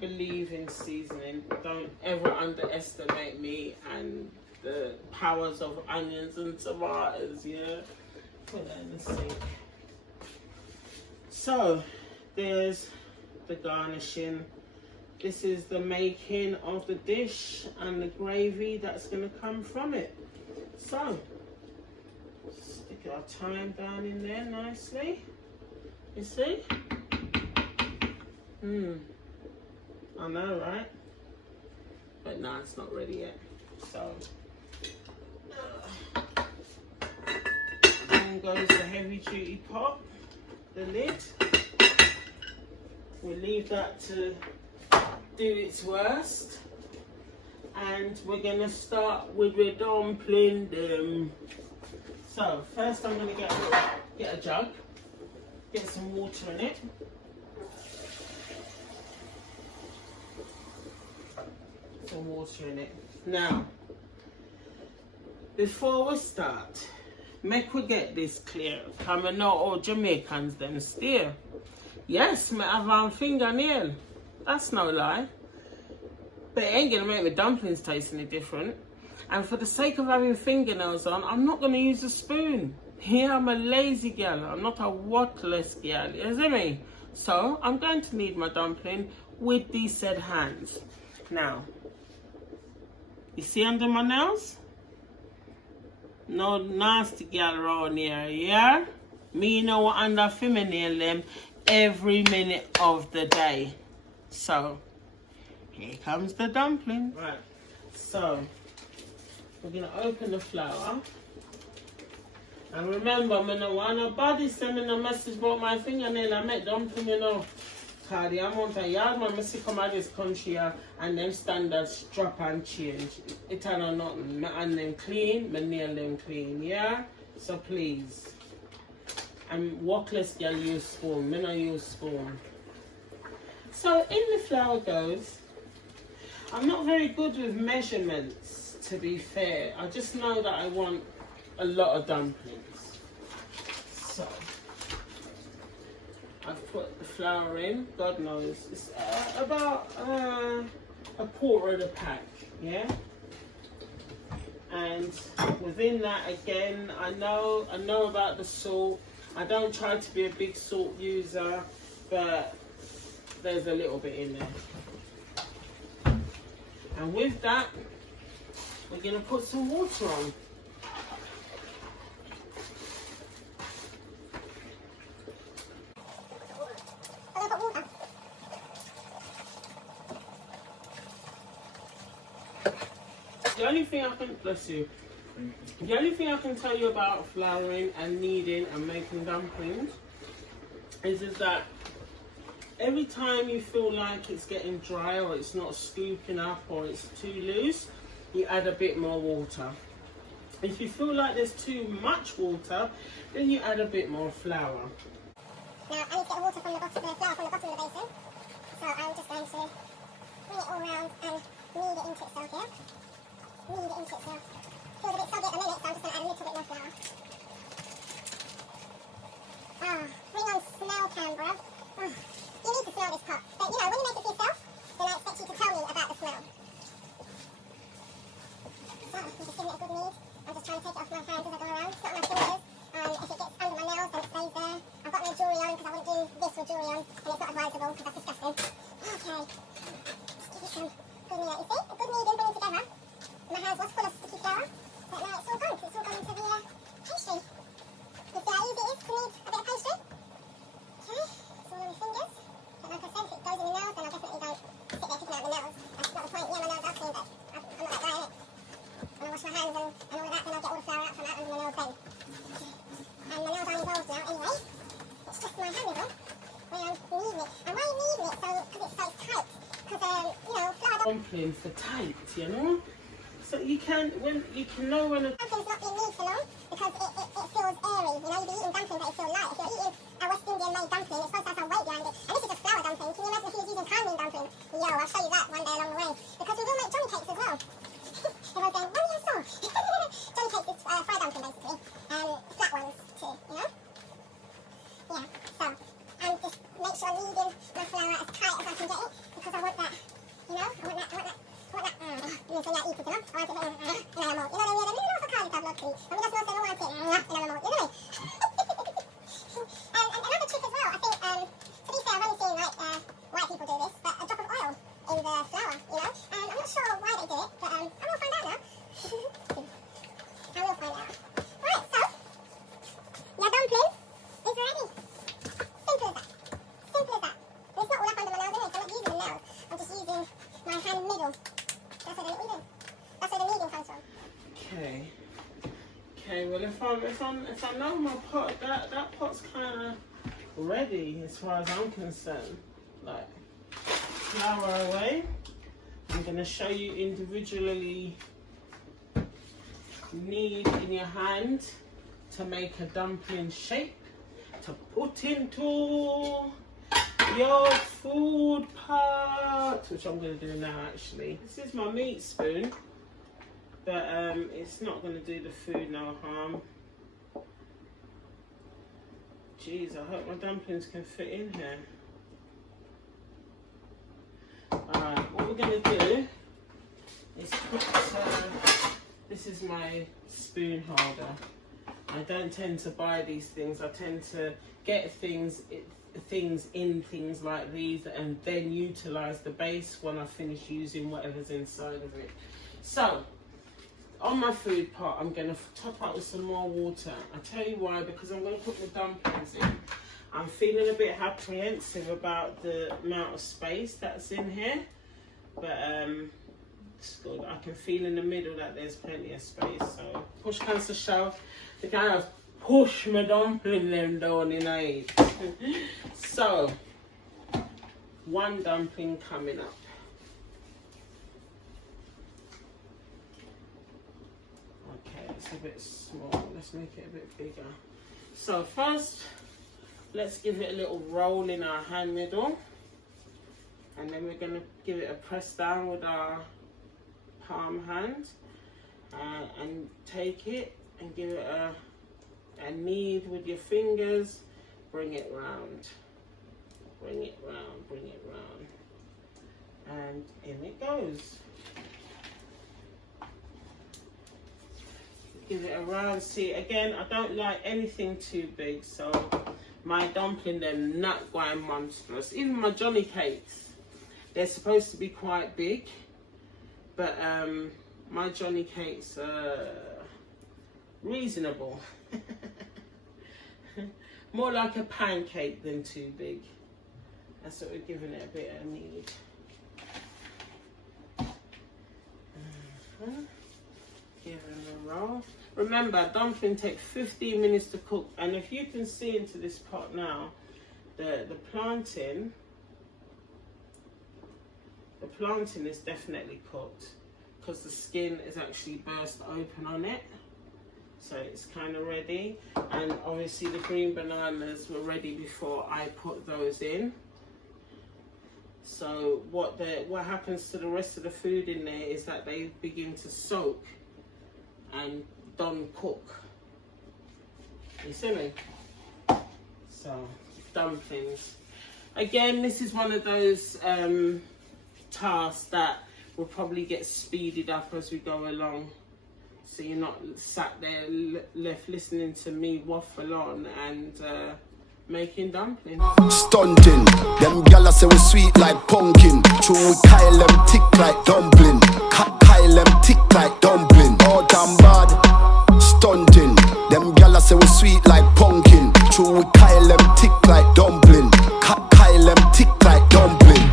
believe in seasoning. Don't ever underestimate me and the powers of onions and tomatoes, yeah. Put that in the sink. So there's the garnishing. This is the making of the dish and the gravy that's going to come from it. So stick our thyme down in there nicely. You see? I know, right? But no, it's not ready yet. So in goes the heavy duty pot, the lid. We'll leave that to do its worst. And we're gonna start with the dumpling them. So first I'm gonna get a jug, get some water in it. Some water in it. Now, before we start, make we get this clear. Come and know all Jamaicans them steer. Yes, me have one fingernail. That's no lie. But it ain't gonna make my dumplings taste any different. And for the sake of having fingernails on, I'm not gonna use a spoon. Here I'm a lazy girl. I'm not a worthless girl. You see me? So I'm going to need my dumpling with these said hands. Now, you see under my nails? No nasty girl around here, yeah? Me know what under fingernail them every minute of the day. So, here comes the dumpling. Right, so, we're going to open the flour. And remember, I don't want nobody sending a message about my fingernail. I make dumpling, you know. Cause the amount of yard man, I see come out this country and them standards drop and change. It ain't nothing. And them clean, my nail them clean, yeah? So please. I'm workless girl use spoon. Me no use spoon. So in the flour goes. I'm not very good with measurements, to be fair. I just know that I want a lot of dumplings. So I've put the flour in, God knows, it's about a quarter of the pack, yeah? And within that, again, I know about the salt. I don't try to be a big salt user, but there's a little bit in there. And with that, we're gonna put some water on. The only thing I can, bless you, the only thing I can tell you about flouring and kneading and making dumplings is that every time you feel like it's getting dry or it's not scooping up or it's too loose, you add a bit more water. If you feel like there's too much water, then you add a bit more flour. Now, I need to get the water from the bottom, the flour from the bottom of the basin. So I'm just going to bring it all round and knead it into itself here. Knead it into itself. Feels a bit soggy at the minute, so I'm just going to add a little bit more flour. Ah, bring on smell cam, bruv. Ah, you need to smell this pot. But you know, when you make it for yourself, then I expect you to tell me about the smell. So, I'm just giving it a good knead. I'm just trying to take it off my hands as I go around. It's not my fingers. If it gets under my nails, then it stays there. I've got no jewellery on because I wouldn't do this with jewellery on, and it's not advisable because that's disgusting. Okay, just give it some good knead. You see, a good knead and bring it together. My hands was full of sticky flour, but now it's all gone because it's all gone into the pastry. You see how easy it is to knead a bit of pastry? Okay, it's all on my fingers. But like I said, if it goes in the nails, then I definitely don't sit there picking out the nails. That's not the point. Yeah, my nails are clean, but I'm not that guy, innit? When I wash my hands and all of that, then I'll get all the flour out from out under my nails then. And my nails aren't involved now anyway. It's just my hand involved when I'm kneading it. And why are you kneading it? Because it's so tight. Because, you know, flour Dumpling for tight, you know? So you can know when a dumpling's not being kneaded for long because because it feels airy. You know, you'd be eating dumpling, but it feels light. If you're eating a West Indian made dumpling, it's supposed to have some weight behind it. And this is just flour dumpling. Can you imagine if he was using hand-made dumpling? Yo, I'll show you that one day along the way. Because we will make Johnny cakes as well. Everyone's going, what are you sauce? Johnny cakes is fried dumpling, basically. Flat ones, too, you know? Yeah, so, and just make sure I'm kneading my flour as tight as I can get it, because I want that, you know, I want that, you know, equal, you know? I want it, you know, you know, for Carly Tablo, please. And we just know, I want it, you know, you know? And another trick as well, I think, to be fair, I've only seen, like, white people do this, but a drop of oil in the flour, you know? And I'm not sure why they do it, but I will find out now. I will find out. Right, so, your dumpling is ready. Simple as that. Simple as that. And it's not all up under my nails anyway, so I'm not using the nails. I'm just using my hand middle. That's where the kneading. That's where the kneading comes from. Okay. Okay, well if I know my pot, that pot's kinda ready as far as I'm concerned. Like, flour away. I'm gonna show you individually knead in your hand to make a dumpling shape to put into your food pot, which I'm going to do now actually. This is my meat spoon, but it's not going to do the food no harm. Jeez, I hope my dumplings can fit in here. Alright, what we're going to do is put, this is my spoon holder. I don't tend to buy these things. I tend to get things in things like these and then utilize the base when I finish using whatever's inside of it. So, on my food pot, I'm going to top up with some more water. I'll tell you why, because I'm going to put the dumplings in. I'm feeling a bit apprehensive about the amount of space that's in here, but it's good. I can feel in the middle that there's plenty of space. So push comes to shove, the guy has push my dumpling them down in eight. So one dumpling coming up. Okay, it's a bit small. Let's make it a bit bigger. So first, let's give it a little roll in our hand middle, and then we're going to give it a press down with our palm hand, and take it and give it a knead with your fingers. Bring it round, bring it round, bring it round, and in it goes. Give it a round. See, again, I don't like anything too big, so my dumpling, they're not going monstrous. Even my Johnny cakes, they're supposed to be quite big, but my Johnny cakes are reasonable. More like a pancake than too big. That's what we're giving it a bit of knead. Give it a roll. Remember, dumpling takes 15 minutes to cook, and if you can see into this pot now, the plantain is definitely cooked because the skin is actually burst open on it, so it's kind of ready. And obviously the green bananas were ready before I put those in. So what happens to the rest of the food in there is that they begin to soak and done cook. You see me? So dumplings. Again, this is one of those tasks that will probably get speeded up as we go along. So you're not sat there left listening to me waffle on and making dumplings. Stunting, them gala say we sweet like pumpkin. True, we Kyle them tick like dumpling. Kyle them tick like dumpling. Oh damn bad. Stunting, them gala say we sweet like pumpkin. True, we Kyle them tick like dumpling. Kyle them tick like dumpling.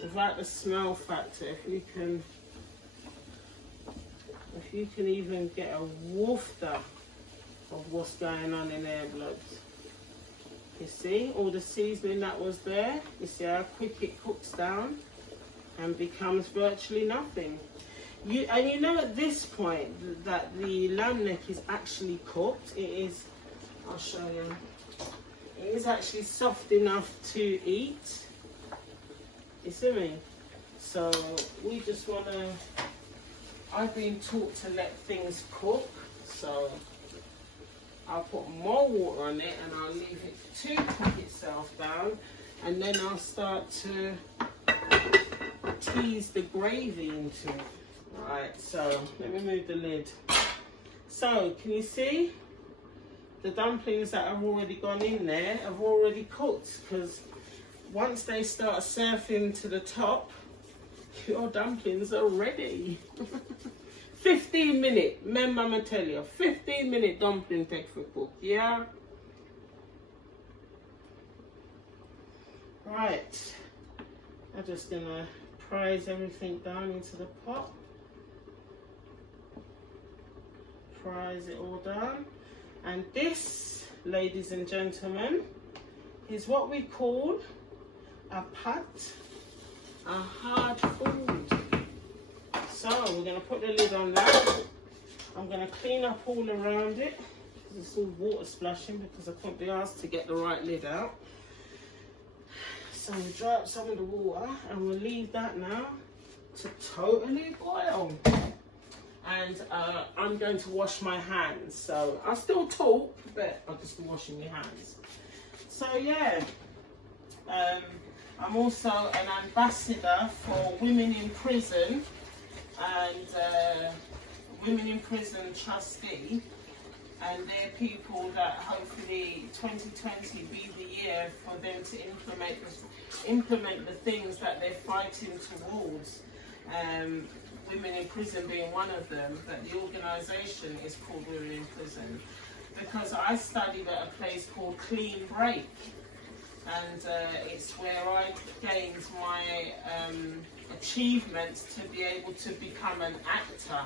Without the smell factor, if you can even get a woofter of what's going on in their blood, You see all the seasoning that was there. You see how quick it cooks down and becomes virtually nothing. And you know at this point that the lamb neck is actually cooked. It is, I'll show you. It is actually soft enough to eat. You see me? So we just want to, I've been taught to let things cook. So I'll put more water on it and I'll leave it to cook itself down. And then I'll start to tease the gravy into it. Right, so let me move the lid. So can you see? The dumplings that have already gone in there have already cooked, because once they start surfing to the top, your dumplings are ready. 15 minutes, remember I'm tell you, 15-minute dumpling take for cook, yeah? Right, I'm just gonna prise everything down into the pot. Prise it all down. And this, ladies and gentlemen, is what we call a pat, a hard food. So we're going to put the lid on that. I'm going to clean up all around it. It's all water splashing because I couldn't be asked to get the right lid out. So we'll dry up some of the water and we'll leave that now to totally boil. And I'm going to wash my hands. So I'll still talk, but I'll just be washing my hands. So yeah, I'm also an ambassador for Women in Prison and Women in Prison trustee. And they're people that hopefully 2020 be the year for them to implement the things that they're fighting towards. Women in Prison being one of them, but the organisation is called Women in Prison because I studied at a place called Clean Break, and it's where I gained my achievements to be able to become an actor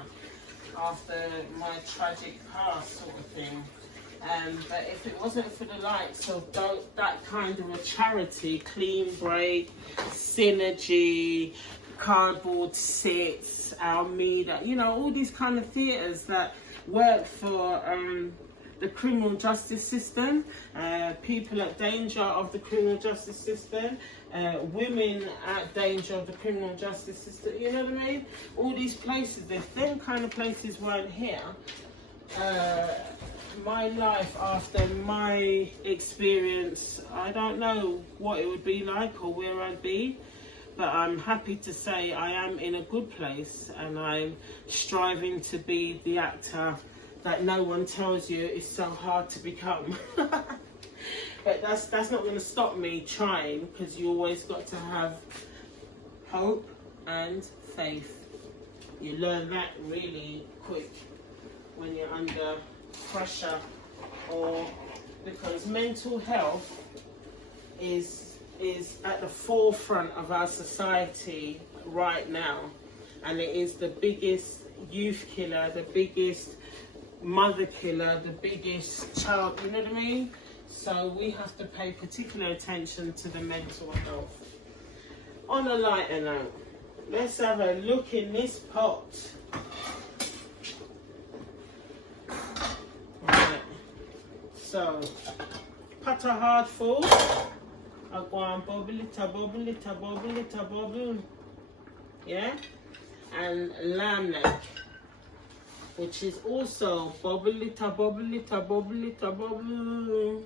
after my tragic past, sort of thing. But if it wasn't for the likes of that kind of a charity, Clean Break, Synergy, Cardboard Sits, Almeida, you know, all these kind of theatres that work for the criminal justice system, people at danger of the criminal justice system, women at danger of the criminal justice system, you know what I mean? All these places, if them kind of places weren't here, my life after my experience, I don't know what it would be like or where I'd be. But I'm happy to say I am in a good place and I'm striving to be the actor that no one tells you is so hard to become. But that's not going to stop me trying, because you always got to have hope and faith. You learn that really quick when you're under pressure, or because mental health is at the forefront of our society right now, and it is the biggest youth killer, the biggest mother killer, the biggest child, you know what I mean? So we have to pay particular attention to the mental health. On a lighter note, let's have a look in this pot. Right. So, pot of hard food. I go and bubble it, bubble it, bubble it, bubble. Yeah? And lamb neck, which is also bubble it, bubble it, bubble it, bubble.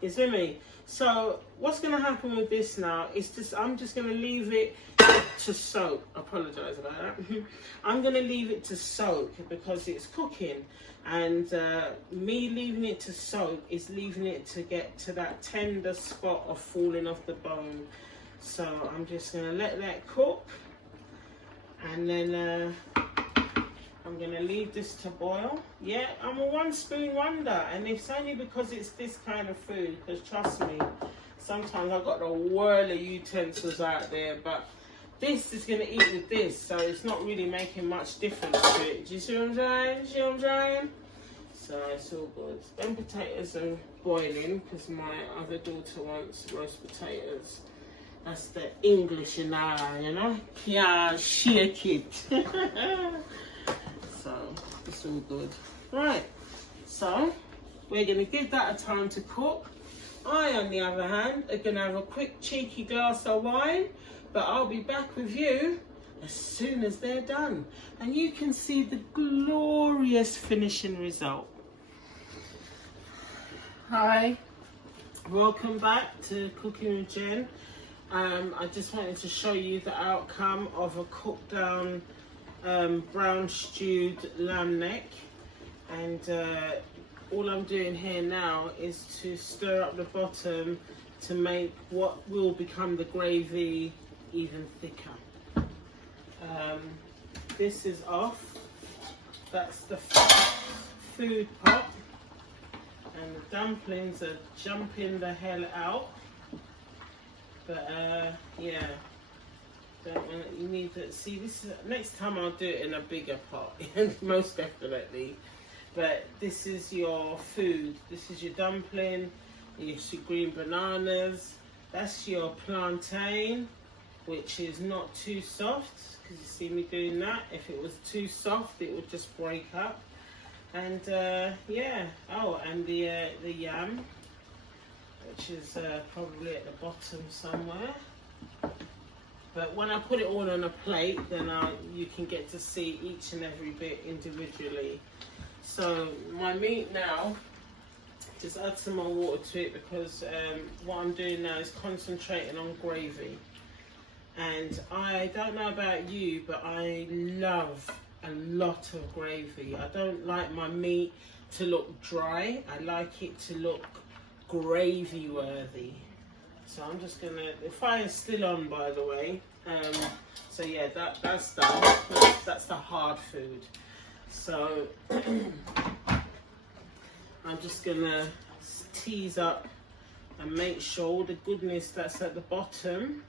You see me? So what's going to happen with this now is just, I'm just going to leave it to soak. I apologise about that. I'm going to leave it to soak because it's cooking. And me leaving it to soak is leaving it to get to that tender spot of falling off the bone. So I'm just going to let that cook. And then I'm going to leave this to boil. Yeah, I'm a one spoon wonder. And it's only because it's this kind of food. Because trust me, sometimes I've got a whirl of utensils out there. But this is going to eat with this. So it's not really making much difference to it. Do you see what I'm saying? See what I'm saying? So it's all good. Them potatoes are boiling because my other daughter wants roast potatoes. That's the English in her, you know? Yeah, shake it. So it's all good. Right, so we're going to give that a time to cook. I, on the other hand, are going to have a quick cheeky glass of wine, but I'll be back with you as soon as they're done. And you can see the glorious finishing result. Hi, welcome back to Cooking with Jen. I just wanted to show you the outcome of a cooked down brown stewed lamb neck. And all I'm doing here now is to stir up the bottom to make what will become the gravy even thicker. This is off. That's the food pot. And the dumplings are jumping the hell out. But yeah, you need to see this. Next time I'll do it in a bigger pot, most definitely. But this is your food. This is your dumpling, your green bananas. That's your plantain, which is not too soft, because you see me doing that. If it was too soft, it would just break up. And yeah, oh, and the yam, which is probably at the bottom somewhere. But when I put it all on a plate, then you can get to see each and every bit individually. So my meat now, just add some more water to it, because what I'm doing now is concentrating on gravy. And I don't know about you, but I love a lot of gravy. I don't like my meat to look dry. I like it to look gravy worthy. So I'm just gonna, the fire's still on, by the way. So yeah, that's done. That's the hard food. So I'm just gonna tease up and make sure all the goodness that's at the bottom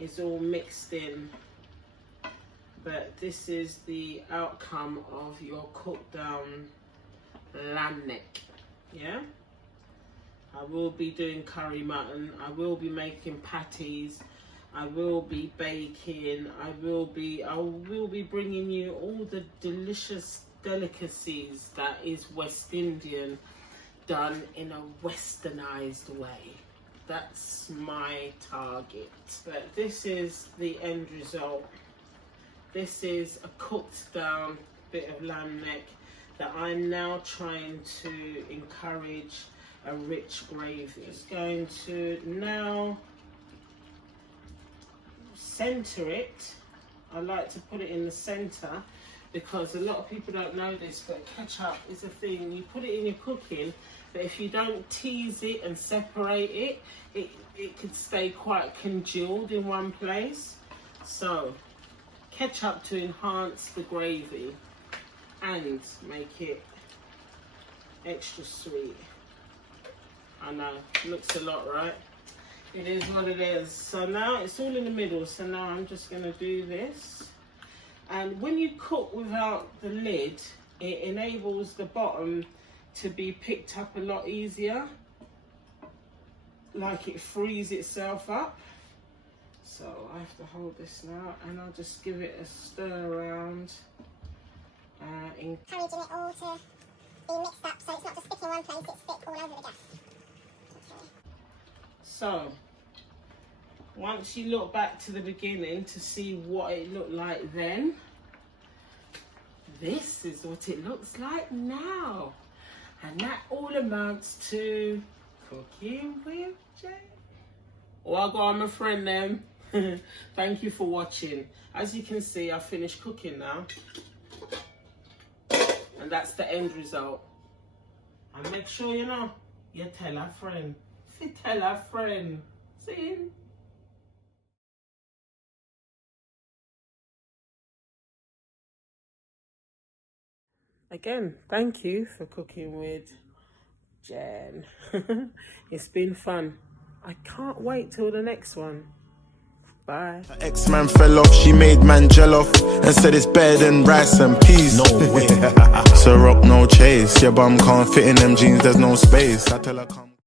is all mixed in. But this is the outcome of your cooked down lamb neck. Yeah, I will be doing curry mutton, I will be making patties, I will be baking, I will be bringing you all the delicious delicacies that is West Indian, done in a westernized way. That's my target. But this is the end result. This is a cooked down bit of lamb neck that I'm now trying to encourage a rich gravy. Just going to now center it. I like to put it in the center because a lot of people don't know this, but ketchup is a thing. You put it in your cooking, but if you don't tease it and separate it, it could stay quite congealed in one place. So ketchup to enhance the gravy and make it extra sweet. I know, looks a lot, right? It is what it is. So now it's all in the middle. So now I'm just going to do this. And when you cook without the lid, it enables the bottom to be picked up a lot easier. Like it frees itself up. So I have to hold this now, and I'll just give it a stir around. Encouraging it all to be mixed up, so it's not just thick in one place, it's thick all over the gas. Okay. So once you look back to the beginning to see what it looked like then, this is what it looks like now. And that all amounts to Cooking with Jen. Well, I got my friend then. Thank you for watching. As you can see, I finished cooking now. And that's the end result. And make sure you know, you tell a friend. See, tell a friend. See? Again, thank you for cooking with Jen. It's been fun. I can't wait till the next one. Bye. Ex-man fell off, she made man gel off and said it's better than rice and peas. No way. So rock, no chase. Your bum can't fit in them jeans, there's no space. I tell her come.